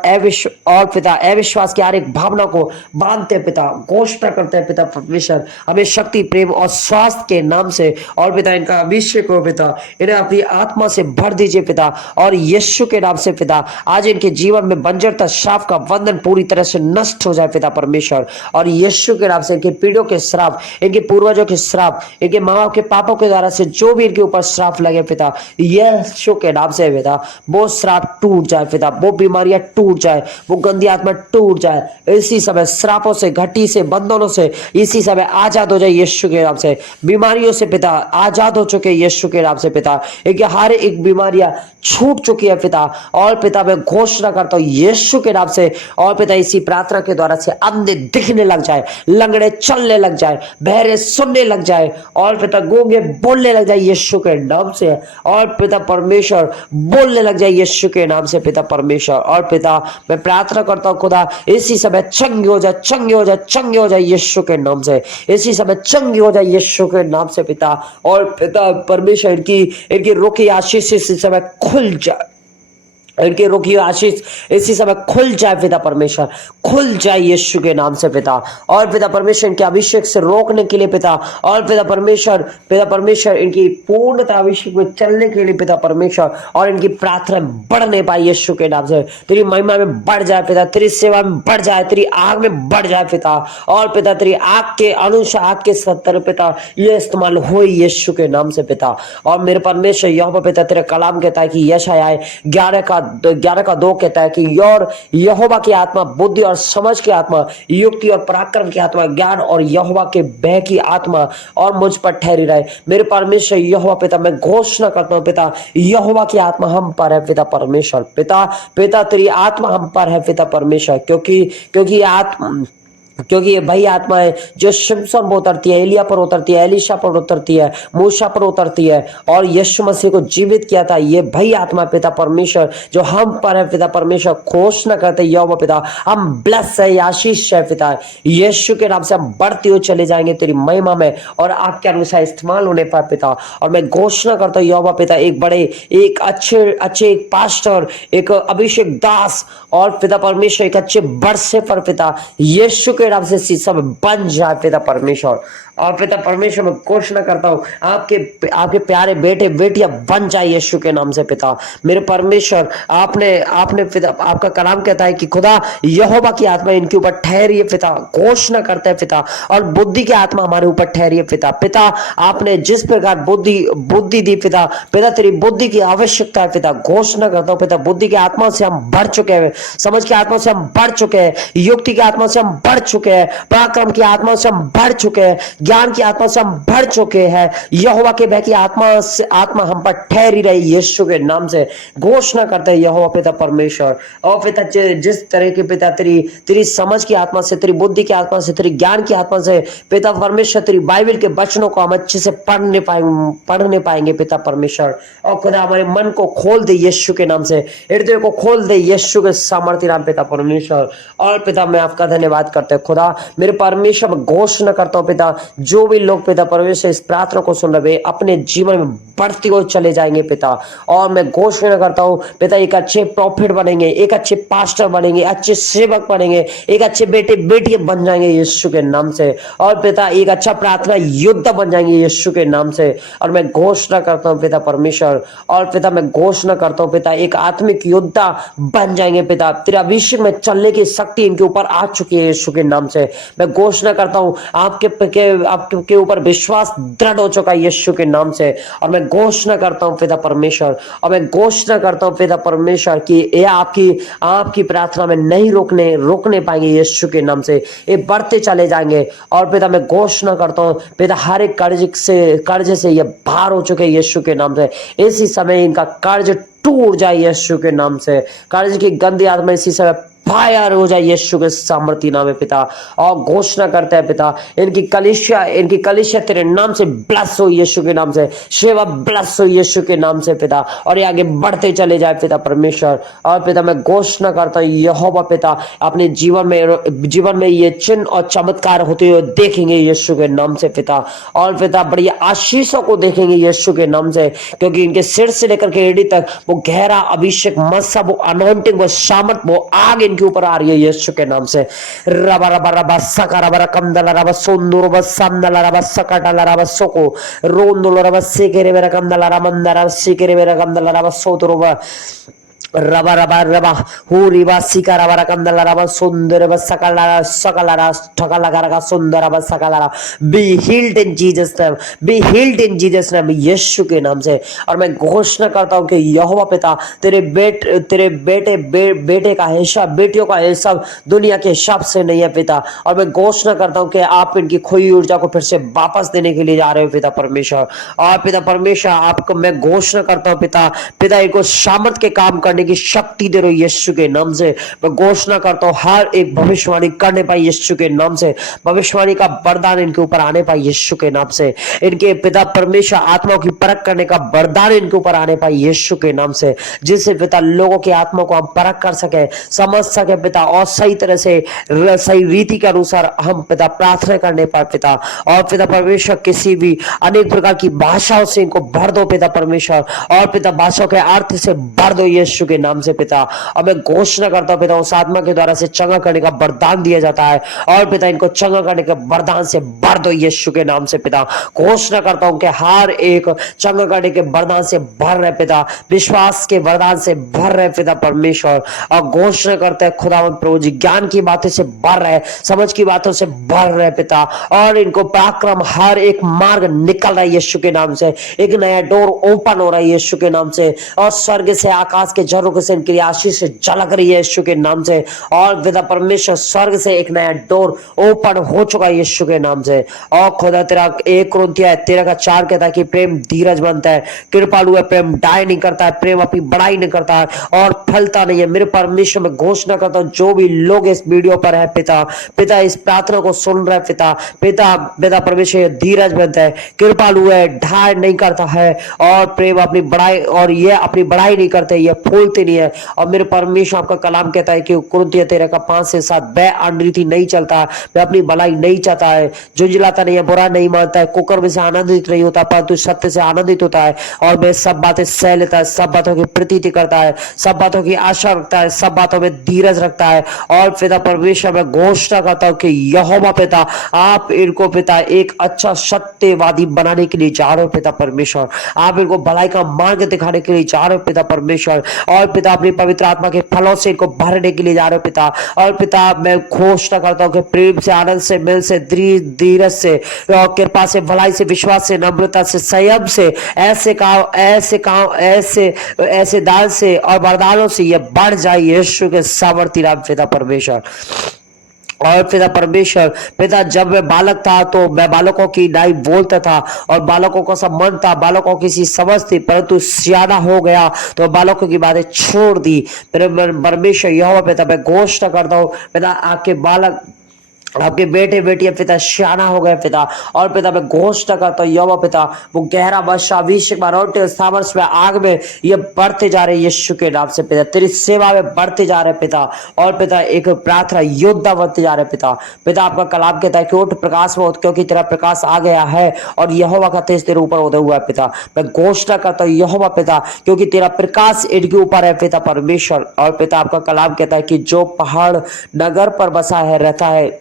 अविश्वास की हर एक भावना को बांधते हैं पिता, घोषणा करते हैं पिता परमेश्वर, हमें शक्ति, प्रेम और स्वास्थ्य के नाम से। और पिता, इनका अभिषेक हो पिता, इन्हें अपनी आत्मा से भर दीजिए पिता, और यीशु के नाम से पिता, आज इनके जीवन में बंजरता, श्राप का बंधन पूरी तरह से नष्ट हो जाए पिता परमेश्वर। और यीशु के नाम से इनके पीढ़ियों के श्राप, इनके पूर्वजों के श्राप, इनके माँ बाप के पापों के द्वारा से जो भी इनके ऊपर श्राप लगे पिता, यीशु के नाम से पिता, वो श्राप टूट जाए पिता, वो बीमारियां टूट जाए, वो गंदी आत्मा टूट जाए। इसी समय श्रापों से, घटी से, बंधनों से इसी समय आजाद हो जाए यीशु के नाम से। बीमारियों से पिता आजाद हो चुके यीशु के नाम से पिता, इनके हर एक बीमारियां छूट चुकी है पिता। और पिता, मैं घोषणा करता हूं यीशु के नाम से, और पिता, इसी प्रार्थना के द्वारा से अंधे दिखने लग जाए, लंगड़े चलने लग जाए, बहरे सुनने लग जाए, और पिता, गूंगे बोलने लग जाए यीशु के नाम से। और पिता परमेश्वर, बोलने लग जाए यीशु के नाम से पिता परमेश्वर। और पिता, मैं प्रार्थना करता हूं खुदा, इसी समय चंगी हो जाए यीशु के नाम से, इसी समय चंगी हो जाए यीशु के नाम से पिता। और पिता परमेश्वर, इनकी रोकी आशीष इसी समय खुल जाए, इनके रोगी आशीष इसी समय खुल जाए पिता परमेश्वर, खुल जाए यीशु के नाम से पिता। और पिता परमेश्वर, इनके अभिषेक से रोकने के लिए पिता, और पिता परमेश्वर इनकी पूर्णता अभिषेक में चलने के लिए पिता परमेश्वर, और इनकी प्रार्थना बढ़ने पाए यीशु के नाम से, तेरी महिमा में बढ़ जाए पिता, तेरी सेवा में बढ़ जाए, तेरी आग में बढ़ जाए पिता। और पिता, तेरी आग के अनुसार, आग के सत्तर पिता, ये इस्तेमाल हो यीशु के नाम से पिता। और मेरे परमेश्वर यहोवा पिता, तेरे कलाम कहता है कि यशायाह 11:2 कहता है कि यहोवा की आत्मा बुद्धि और समझ की आत्मा, युक्ति और पराक्रम की आत्मा, ज्ञान और यहोवा के भय की आत्मा और मुझ पर ठहरी रहे। मेरे परमेश्वर यहोवा पिता, मैं घोषणा करता हूं पिता, यहोवा की आत्मा हम पर है पिता परमेश्वर। पिता, तेरी आत्मा हम पर है पिता परमेश्वर, क्योंकि ये वही आत्मा है जो शिमशोन पर उतरती है, एलिया पर उतरती है, एलीशा पर उतरती है, मूसा पर उतरती है, और यीशु मसीह को जीवित किया था। ये वही आत्मा पिता परमेश्वर जो हम पर है पिता परमेश्वर। घोषणा करते यहोवा पिता, हम ब्लेस है, आशीष है पिता, यीशु के नाम से हम बढ़ते हुए चले जाएंगे तेरी महिमा में, और आपके अनुसार इस्तेमाल होने पाए पिता। और मैं घोषणा करता हूँ यहोवा पिता, एक अच्छे एक पास्टर, एक अभिषेक दास, और पिता परमेश्वर एक अच्छे वर्षे पर पिता, यीशु के के नाम से शीशा में बन जाए पिता परमेश्वर। और पिता परमेश्वर मैं घोषणा करता हूँ आपके आपके प्यारे बेटे बेटियां बन जाए यीशु के नाम से पिता। मेरे परमेश्वर आपने आपने पिता आपका कलाम कहता है कि खुदा यहोवा की आत्मा इनके ऊपर ठहरी है पिता, घोषणा करता है पिता, और बुद्धि की आत्मा हमारे ऊपर ठहरी है पिता। पिता आपने जिस प्रकार बुद्धि बुद्धि दी पिता, पिता तेरी बुद्धि की आवश्यकता है पिता, घोषणा करता हूँ पिता बुद्धि की आत्मा से हम बढ़ चुके हैं, समझ की आत्मा से हम बढ़ चुके हैं, युक्ति की आत्मा से हम बढ़ चुके हैं, पराक्रम की आत्मा से हम बढ़ चुके हैं, ज्ञान की आत्मा से हम बढ़ चुके हैं। यहोवा के भय की आत्मा से आत्मा हम पर ठहरी रही यीशु के नाम से घोषणा करते हैं यहोवा पिता परमेश्वर। और पिता जिस तरह के पिता तेरी तेरी समझ की आत्मा से, तेरी बुद्धि की आत्मा से, तेरी ज्ञान की आत्मा से पिता परमेश्वर तेरी बाइबल के वचनों को हम अच्छे से पढ़ने पाएंगे पिता परमेश्वर। और खुदा हमारे मन को खोल दे यीशु के नाम से, हृदय को खोल दे यीशु के सामर्थ्य नाम पिता परमेश्वर। और पिता मैं आपका धन्यवाद करते हैं खुदा मेरे परमेश्वर, मैं घोषणा करता हूँ पिता जो भी लोग पिता परमेश्वर इस प्रार्थना को सुन रहे अपने जीवन में बढ़ते हुए चले जाएंगे पिता। और मैं घोषणा करता हूँ पिता एक अच्छे प्रॉफिट बनेंगे, एक अच्छे पास्टर बनेंगे, अच्छे सेवक बनेंगे, एक अच्छे बेटे बेटी बन जाएंगे यीशु के नाम से। और पिता एक अच्छा प्रार्थना योद्धा बन जाएंगे यीशु के नाम से। और मैं घोषणा करता हूँ पिता परमेश्वर, और पिता मैं घोषणा करता हूँ पिता एक आत्मिक योद्धा बन जाएंगे पिता। तेरा अभिषेक में चलने की शक्ति इनके ऊपर आ चुकी है यीशु के नाम से। मैं घोषणा करता हूँ आपके ऊपर विश्वास दृढ़ हो चुका है यीशु के नाम से। और मैं घोषणा करता हूँ पिता परमेश्वर, और मैं घोषणा करता हूँ पिता परमेश्वर कि ये आपकी प्रार्थना में नहीं रोकने पाएंगे यीशु के नाम से, ये बढ़ते चले जाएंगे। और पिता मैं घोषणा करता हूँ पिता हर एक कर्ज से ये बाहर हो चुके यीशु के नाम से। इसी समय इनका कर्ज टूट जाए यीशु के नाम से, कर्ज की गंदी आत्मा इसी समय फायर हो जाए यीशु के सामर्थ्य नाम है पिता। और घोषणा करता है पिता इनकी कलिसिया तेरे नाम से ब्लस हो यीशु के नाम से, सेवा ब्लस हो यीशु के नाम से पिता, और ये आगे बढ़ते चले जाए पिता परमेश्वर। और पिता मैं घोषणा करता हूँ यहोवा पिता अपने जीवन में ये चिन्ह और चमत्कार होते हुए देखेंगे यीशु के नाम से पिता। और पिता बड़ी आशीषों को देखेंगे यीशु के नाम से, क्योंकि इनके सिर से लेकर के एड़ी तक वो गहरा अभिषेक मसा, वो अनॉइंटिंग, वो सामर्थ, वो आग इनके ऊपर आ रही है यीशु के नाम से। रबा रबा रबा सका रबा कमदला रबा सोंदो रबा सामदला रबा सकटला रबा सोको रोंदो रबा सेकेरे मेरा कमदला रबा सेकेरे मेरा कमदला रबा सोतो रबा रबा रबा रबा हुरिबा सिका रबा रकंदला रबा सुंदर रबा सकला ठकला रबा सुंदर रबा सकला। Be healed in Jesus name, be healed in Jesus name यीशु के नाम से। और मैं घोषणा करता हूं कि यहोवा पिता तेरे बेटे का हिसाब, बेटियों का हिसाब दुनिया के हिसाब से नहीं है पिता। और मैं घोषणा करता हूं कि आप इनकी खोई ऊर्जा को फिर से वापस देने के लिए जा रहे हो पिता परमेश्वर। और पिता परमेश्वर आपको मैं घोषणा करता हूं पिता इनको सामर्थ के काम करने की शक्ति दे रहे हो यीशु के नाम से। मैं घोषणा करता हूं हर एक भविष्यवाणी करने पाए यीशु के नाम से, भविष्यवाणी का वरदान इनके ऊपर आने पाए यीशु के नाम से। इनके पिता परमेश्वर आत्माओं की परख करने का वरदान इनके ऊपर आने पाए यीशु के नाम से, जिससे पिता लोगों की आत्मा को हम परख कर सके, समझ सके पिता, और सही तरह से सही रीति के अनुसार हम पिता प्रार्थना करने पाए पिता। और पिता परमेश्वर किसी भी अनेक प्रकार की भाषाओं से इनको भर दो पिता परमेश्वर, और पिता भाषाओं के अर्थ से भर दो यीशु के नाम से पिता। और मैं घोषणा करता हूं पिता उस आत्मा के द्वारा से चंगा करने का वरदान दिया जाता है, और पिता इनको चंगा करने के वरदान से भर दो यीशु के नाम से पिता। घोषणा करता हूं कि हर एक चंगा करने के वरदान से भर रहे पिता, विश्वास के वरदान से भर रहे पिता परमेश्वर। और घोषणा करते हैं खुदावंद प्रभु जी ज्ञान की बातों से भर रहे, समझ की बातों से भर रहे पिता, और इनको पराक्रम हर एक मार्ग निकल रहा है यीशु के नाम से, एक नया डोर ओपन हो रहा है यीशु के नाम से, और स्वर्ग से आकाश के झरोखे से इनके लिए आशीष झलक रही है यीशु के नाम से। और पिता परमेश्वर स्वर्ग से एक नया डोर ओपन हो चुका है यीशु के नाम से। और खुदा तेरा 1 कुरिन्थियों 13:4 कहता है कि प्रेम धीरज बनता है, कृपालु है, प्रेम डाय नहीं करता है, प्रेम अपनी बड़ाई नहीं करता है और फलता नहीं है। मेरे परमेश्वर में घोषणा करता हूं जो भी लोग इस वीडियो पर है पिता इस प्रार्थना को सुन रहे पिता परमेश्वर धीरज बनता है, कृपालु है, ढाई नहीं करता है, और प्रेम अपनी बड़ाई, और ये अपनी बड़ाई नहीं करते, ये फूल बोलते नहीं है। और मेरे परमेश्वर आपका कलाम कहता है कि कुरिन्थियों 13:5 से 7, मैं अनरीति नहीं चलता, मैं अपनी भलाई नहीं चाहता है, झुंझलाता नहीं है, बुरा नहीं मानता है, कुकर में से आनंदित नहीं होता परंतु सत्य से आनंदित होता है, और मैं सब बातें सह लेता है, सब बातों की प्रतीति करता है, सब बातों की आशा रखता है, सब बातों में धीरज रखता है। और पिता परमेश्वर मैं घोषणा करता हूं कि यहोवा पिता आप इनको पिता एक अच्छा सत्यवादी बनाने के लिए जा रहे हो पिता परमेश्वर, आप इनको भलाई का मार्ग दिखाने के लिए जा रहे हो पिता परमेश्वर, और पिता अपनी पवित्र आत्मा के फलों से इनको भरने के लिए जा रहे हो पिता। और पिता मैं घोषणा करता हूं कि प्रेम से, आनंद से, मिल से, धीरज से, और कृपा से, भलाई से, विश्वास से, नम्रता से, संयम से, ऐसे दान से और वरदानों से ये बढ़ जाए यीशु के सामर्थ्य नाम पिता परमेश्वर। और पिता परमेश्वर पिता जब मैं बालक था तो मैं बालकों की नाई बोलता था और बालकों का सब मन था, बालकों की सी समझ थी, परंतु सियाना हो गया तो बालकों की बातें छोड़ दी। परमेश्वर यहोवा पिता मैं घोषणा करता हूँ पिता आपके बालक, आपके बेटे बेटियां पिता सियाना हो गए पिता। और पिता मैं घोषणा करता हूँ यहोवा पिता वो गहरा वर्षा अभिषेक सामर्थ में आग में ये बढ़ते जा रहे यीशु के नाम से पिता, तेरी सेवा में बढ़ते जा रहे पिता। और पिता एक प्रार्थना योद्धा बढ़ते जा रहे पिता। पिता आपका कलाम कहता है कि उठ प्रकाश में उठ, क्योंकि तेरा प्रकाश आ गया है और यहोवा का तेज तेरे ऊपर उदय हुआ है पिता। मैं घोषणा करता हूँ यहोवा पिता क्योंकि तेरा प्रकाश इनके ऊपर है पिता परमेश्वर। और पिता आपका कलाम कहता है कि जो पहाड़ नगर पर बसा है रहता है,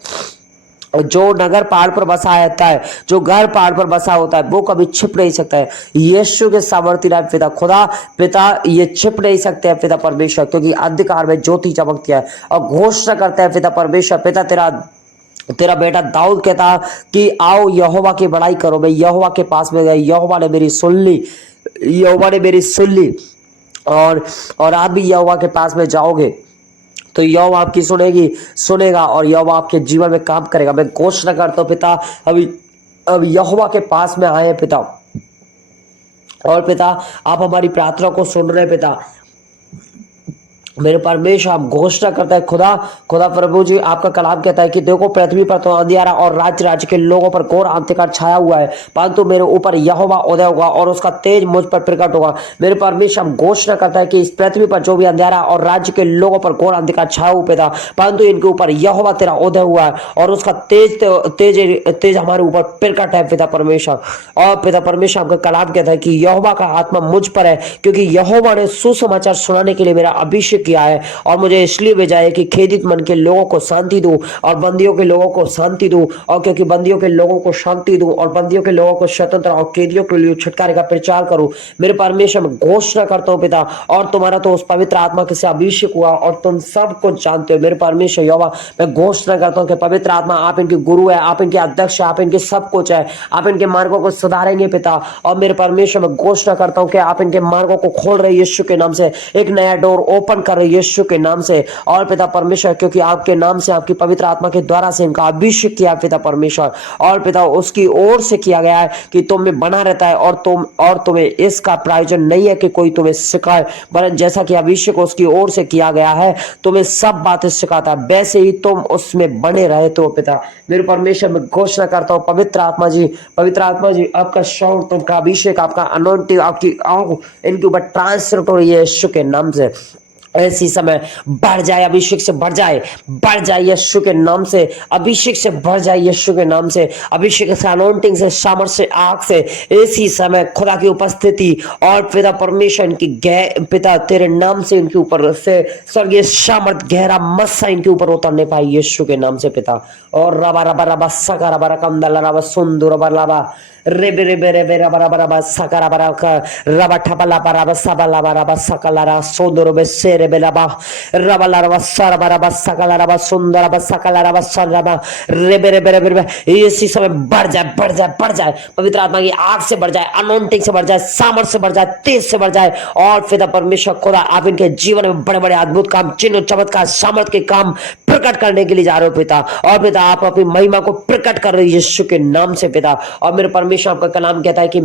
जो नगर पहाड़ पर बसा रहता है, जो घर पहाड़ पर बसा होता है वो कभी छिप नहीं सकता है। यीशु के सामर्थ्य नाम पिता खुदा पिता ये छिप नहीं सकते हैं पिता परमेश्वर, क्योंकि अंधकार में ज्योति चमकती है। और घोषणा करते हैं पिता परमेश्वर पिता तेरा बेटा दाऊद कहता कि आओ यहोवा की बड़ाई करो। मैं यहोवा के पास में गया, यहोवा ने मेरी सुन ली, यहोवा ने मेरी सुन ली। और आप भी यहोवा के पास में जाओगे तो यहोवा आपकी सुनेगा और यहोवा आपके जीवन में काम करेगा। मैं घोषणा करता हूं पिता अब यहोवा के पास में आए पिता, और पिता आप हमारी प्रार्थना को सुन रहे पिता। मेरे परमेश्वर आप घोषणा करता है खुदा प्रभु जी आपका कलाम कहता है कि देखो पृथ्वी पर तो अंधियारा और राज्य के लोगों पर घोर अंधकार छाया हुआ है, परंतु मेरे ऊपर यहोवा उदय होगा और उसका तेज मुझ पर प्रकट होगा। मेरे परमेश्वर आप घोषणा करता है कि इस पृथ्वी पर जो भी अंधियारा और राज्य के लोगों पर घोर अंधकार छाया हुआ पिता, परंतु इनके ऊपर यहोवा तेरा उदय हुआ है और उसका तेज हमारे ऊपर प्रकट है पिता परमेश्वर। और पिता परमेश्वर आपका कलाम कहता है कि यहोवा का आत्मा मुझ पर है, क्योंकि यहोवा ने सुसमाचार सुनाने के लिए मेरा अभिषेक किया है और मुझे इसलिए भेजा है कि खेदित मन के लोगों को शांति दूं और बंदियों के लोगों को शांति दूं, और क्योंकि बंदियों के लोगों को शांति दूं और बंदियों के लोगों को स्वतंत्र और कैदियों के लिए छुटकारे का प्रचार करूं। मेरे परमेश्वर में घोषणा करता हूं पिता, और तुम्हारा तो उस पवित्र आत्मा के से अभिषेक हुआ और तुम सब कुछ जानते हो। मेरे परमेश्वर यहोवा मैं घोषणा करता हूं कि पवित्र आत्मा आप इनके गुरु है, आप इनके अध्यक्ष है, आप इनके सब कुछ है, आप इनके मार्गों को सुधारेंगे पिता। और मेरे परमेश्वर मैं घोषणा करता हूं कि आप इनके मार्गों को खोल रहे यीशु के नाम से, एक नया डोर ओपन कर रहे यीशु के नाम से। और पिता परमेश्वर क्योंकि आपके नाम से आपकी पवित्र आत्मा के द्वारा से इनका अभिषेक किया पिता परमेश्वर, और पिता उसकी ओर से किया गया है कि तुम में बना रहता है और तुम्हें इसका प्रायोजन नहीं है कि कोई तुम्हें सिखाए, वरन जैसा कि अभिषेक उसकी ओर से किया गया है तुम्हें सब बातें सिखाता है, वैसे ही तुम उसमें बने रहे तो पिता। मेरे परमेश्वर में घोषणा करता हूँ पवित्र आत्मा जी आपका शौक, तुमका अभिषेक, आपका अनोइंटिंग, आपकी इनके ऊपर ट्रांसफर हो रही है यीशु के नाम से। ऐसी समय बढ़ जाए, अभिषेक से बढ़ जाए यीशु के नाम से, अभिषेक से बढ़ जाए यीशु के नाम से, अभिषेक से, अनोइंटिंग से, सामर्थ से, आग से। इसी समय खुदा की उपस्थिति और पिता परमेश्वर इनकी पिता तेरे नाम से इनके ऊपर से स्वर्गीय सामर्थ गहरा मस्सा इनके ऊपर उतरने पाए यीशु के नाम से पिता। और रबा रबा रबा सका रबा रकम दला रबा सुंदर रबा रबा रेबे रेबे रेबे रबा रबा रबा सका रबा रबा ठपा रबा रबा सबा रबा सकला रा सुंदर बे से रेबे रबा रबा रबा सरबा रबा सकला रबा सुंदर रबा सकला रबा सरबा रेबे रेबे रेबे। इसी समय बढ़ जाए पवित्र आत्मा की आग से बढ़ जाए, अनोइंटिंग से बढ़ जाए, सामर्थ से बढ़ जाए, तेज से बढ़ जाए। और पिता परमेश्वर खुदा आप इनके जीवन में बड़े बड़े अद्भुत काम, चिन्ह, चमत्कार, सामर्थ के काम प्रकट करने के लिए जा रहे हो पिता। और पिता आप अपनी महिमा को प्रकट कर रहे हो यीशु के नाम से पिता। और मेरे परमेश्वर आपका कलाम कहता है कि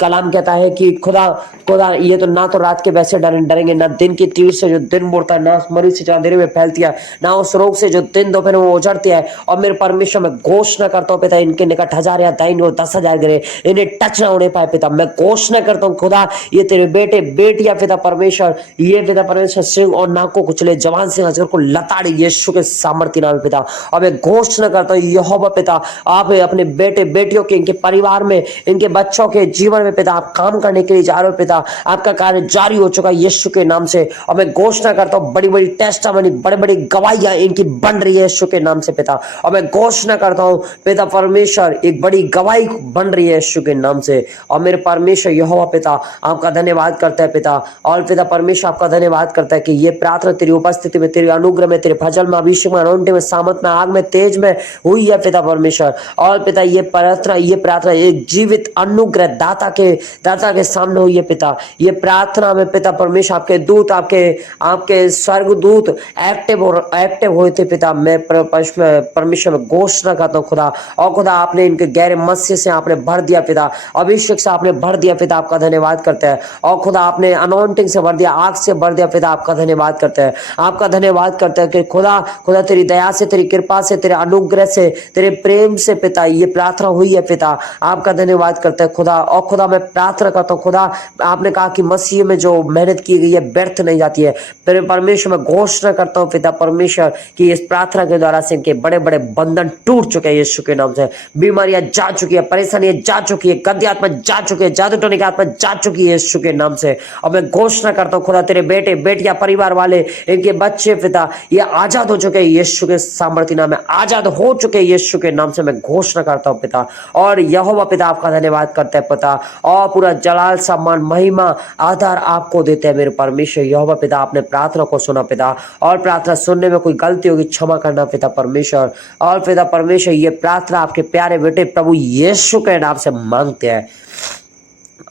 कलाम कहता है कि खुदा खुदा ये तो ना तो रात के वैसे डरेंगे, ना दिन की तीर से जो दिन मुड़ता है, ना उस मरी से जो अंधेरे में फैलती है, ना उस रोग से जो दिन दोपहर में उजड़ती है। और मेरे परमेश्वर मैं घोषणा करता हूँ पिता, इनके निकट 1000 या दाइन हो 10,000 गिरे, इन्हें टच ना होने पाए पिता। मैं घोषणा करता हूँ खुदा ये तेरे बेटे बेटिया पिता परमेश्वर, ये पिता परमेश्वर सिंह और नाक को कुचले, जवान सिंह अजगर को लताड़े यीशु के सामर्थ्य नाम में पिता। और मैं घोषणा करता हूँ यहोवा पिता आप अपने बेटे बेटियों के, इनके परिवार में, इनके बच्चों के जीवन में पिता आप काम करने के लिए जा रहे हो पिता। आपका कार्य जारी हो चुका है यीशु के नाम से। और मैं घोषणा करता हूँ बड़ी बड़ी टेस्टामनी, बड़ी बड़ी गवाहियां इनकी बन रही है यीशु के नाम से पिता। और मैं घोषणा करता हूँ पिता परमेश्वर एक बड़ी गवाही बन रही है यीशु के नाम से। और मेरे परमेश्वर यहोवा पिता आपका धन्यवाद करता है पिता। और पिता परमेश्वर आपका धन्यवाद करता है कि ये प्रार्थना तेरी उपस्थिति में, तेरे अनुग्रह में, तेरे फजल में, अभिषेक में, अनोंटे में, सामत में, आग में, तेज में हुई है पिता परमेश्वर। और पिता ये प्रार्थना एक जीवित अनुग्रह दाता के सामने हुई है पिता। ये प्रार्थना में पिता परमेश्वर आपके दूत, आपके स्वर्गदूत एक्टिव हुए थे पिता। मैं परमेश्वर में घोषणा करता हूँ खुदा। और खुदा आपने इनके गहरे मत्स्य से आपने भर दिया पिता, अभिषेक से आपने भर दिया पिता, आपका धन्यवाद करते हैं। और खुदा आपने अनॉइंटिंग से भर दिया, आग से भर दिया पिता, आपका धन्यवाद करते हैं। आपका धन्यवाद करते हैं कि खुदा तेरी दया से, तेरी कृपा से, तेरे अनुग्रह से, तेरे प्रेम से पिता ये प्रार्थना हुई है पिता। आपका धन्यवाद करते हैं खुदा। और खुदा मैं प्रार्थना करता हूँ खुदा, आपने कहा कि मसीह में जो मेहनत की गई है व्यर्थ नहीं जाती है। मेरे परमेश्वर मैं घोषणा करता हूँ पिता परमेश्वर कि इस प्रार्थना के द्वारा से इनके बड़े बड़े बंधन टूट चुके हैं यीशु के नाम से। बीमारियां जा चुकी है, परेशानियां जा चुकी है, गंदी आत्मा जा चुकी है, जादू टोने की आत्मा जा चुकी है यीशु के नाम से। और मैं घोषणा करता हूँ खुदा तेरे बेटे बेटियां, परिवार वाले, इनके बच्चे पिता ये आजाद हो चुके हैं यीशु के सामर्थ्य नाम में, आजाद हो चुके हैं यीशु के नाम से। मैं घोषणा करता हूँ पिता। और यहोवा पिता आपका धन्यवाद करते हैं पिता। और पूरा जलाल सम्मान महिमा आधार आपको देते हैं मेरे परमेश्वर यहोवा पिता। आपने प्रार्थना को सुना पिता, और प्रार्थना सुनने में कोई गलती होगी क्षमा करना पिता परमेश्वर। और पिता परमेश्वर ये प्रार्थना आपके प्यारे बेटे प्रभु यीशु के नाम से मांगते हैं,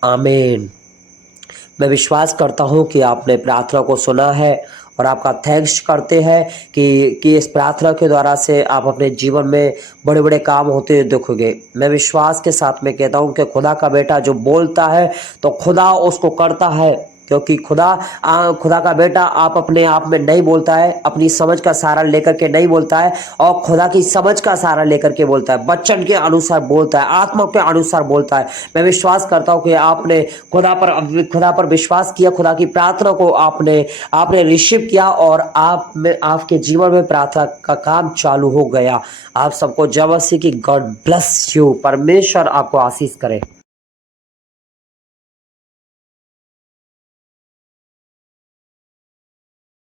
आमीन। मैं विश्वास करता हूं कि आपने प्रार्थना को सुना है और आपका थैंक्स करते हैं कि इस प्रार्थना के द्वारा से आप अपने जीवन में बड़े बड़े काम होते देखोगे। मैं विश्वास के साथ में कहता हूं कि खुदा का बेटा जो बोलता है तो खुदा उसको करता है, क्योंकि खुदा का बेटा आप अपने आप में नहीं बोलता है, अपनी समझ का सहारा लेकर के नहीं बोलता है, और खुदा की समझ का सहारा लेकर के बोलता है, वचन के अनुसार बोलता है, आत्मा के अनुसार बोलता है। मैं विश्वास करता हूं कि आपने खुदा पर विश्वास किया, खुदा की प्रार्थना को आपने रिसीव किया, और आपके जीवन में प्रार्थना का काम चालू हो गया। आप सबको जय मसीह की। God bless you. परमेश्वर आपको आशीष करे।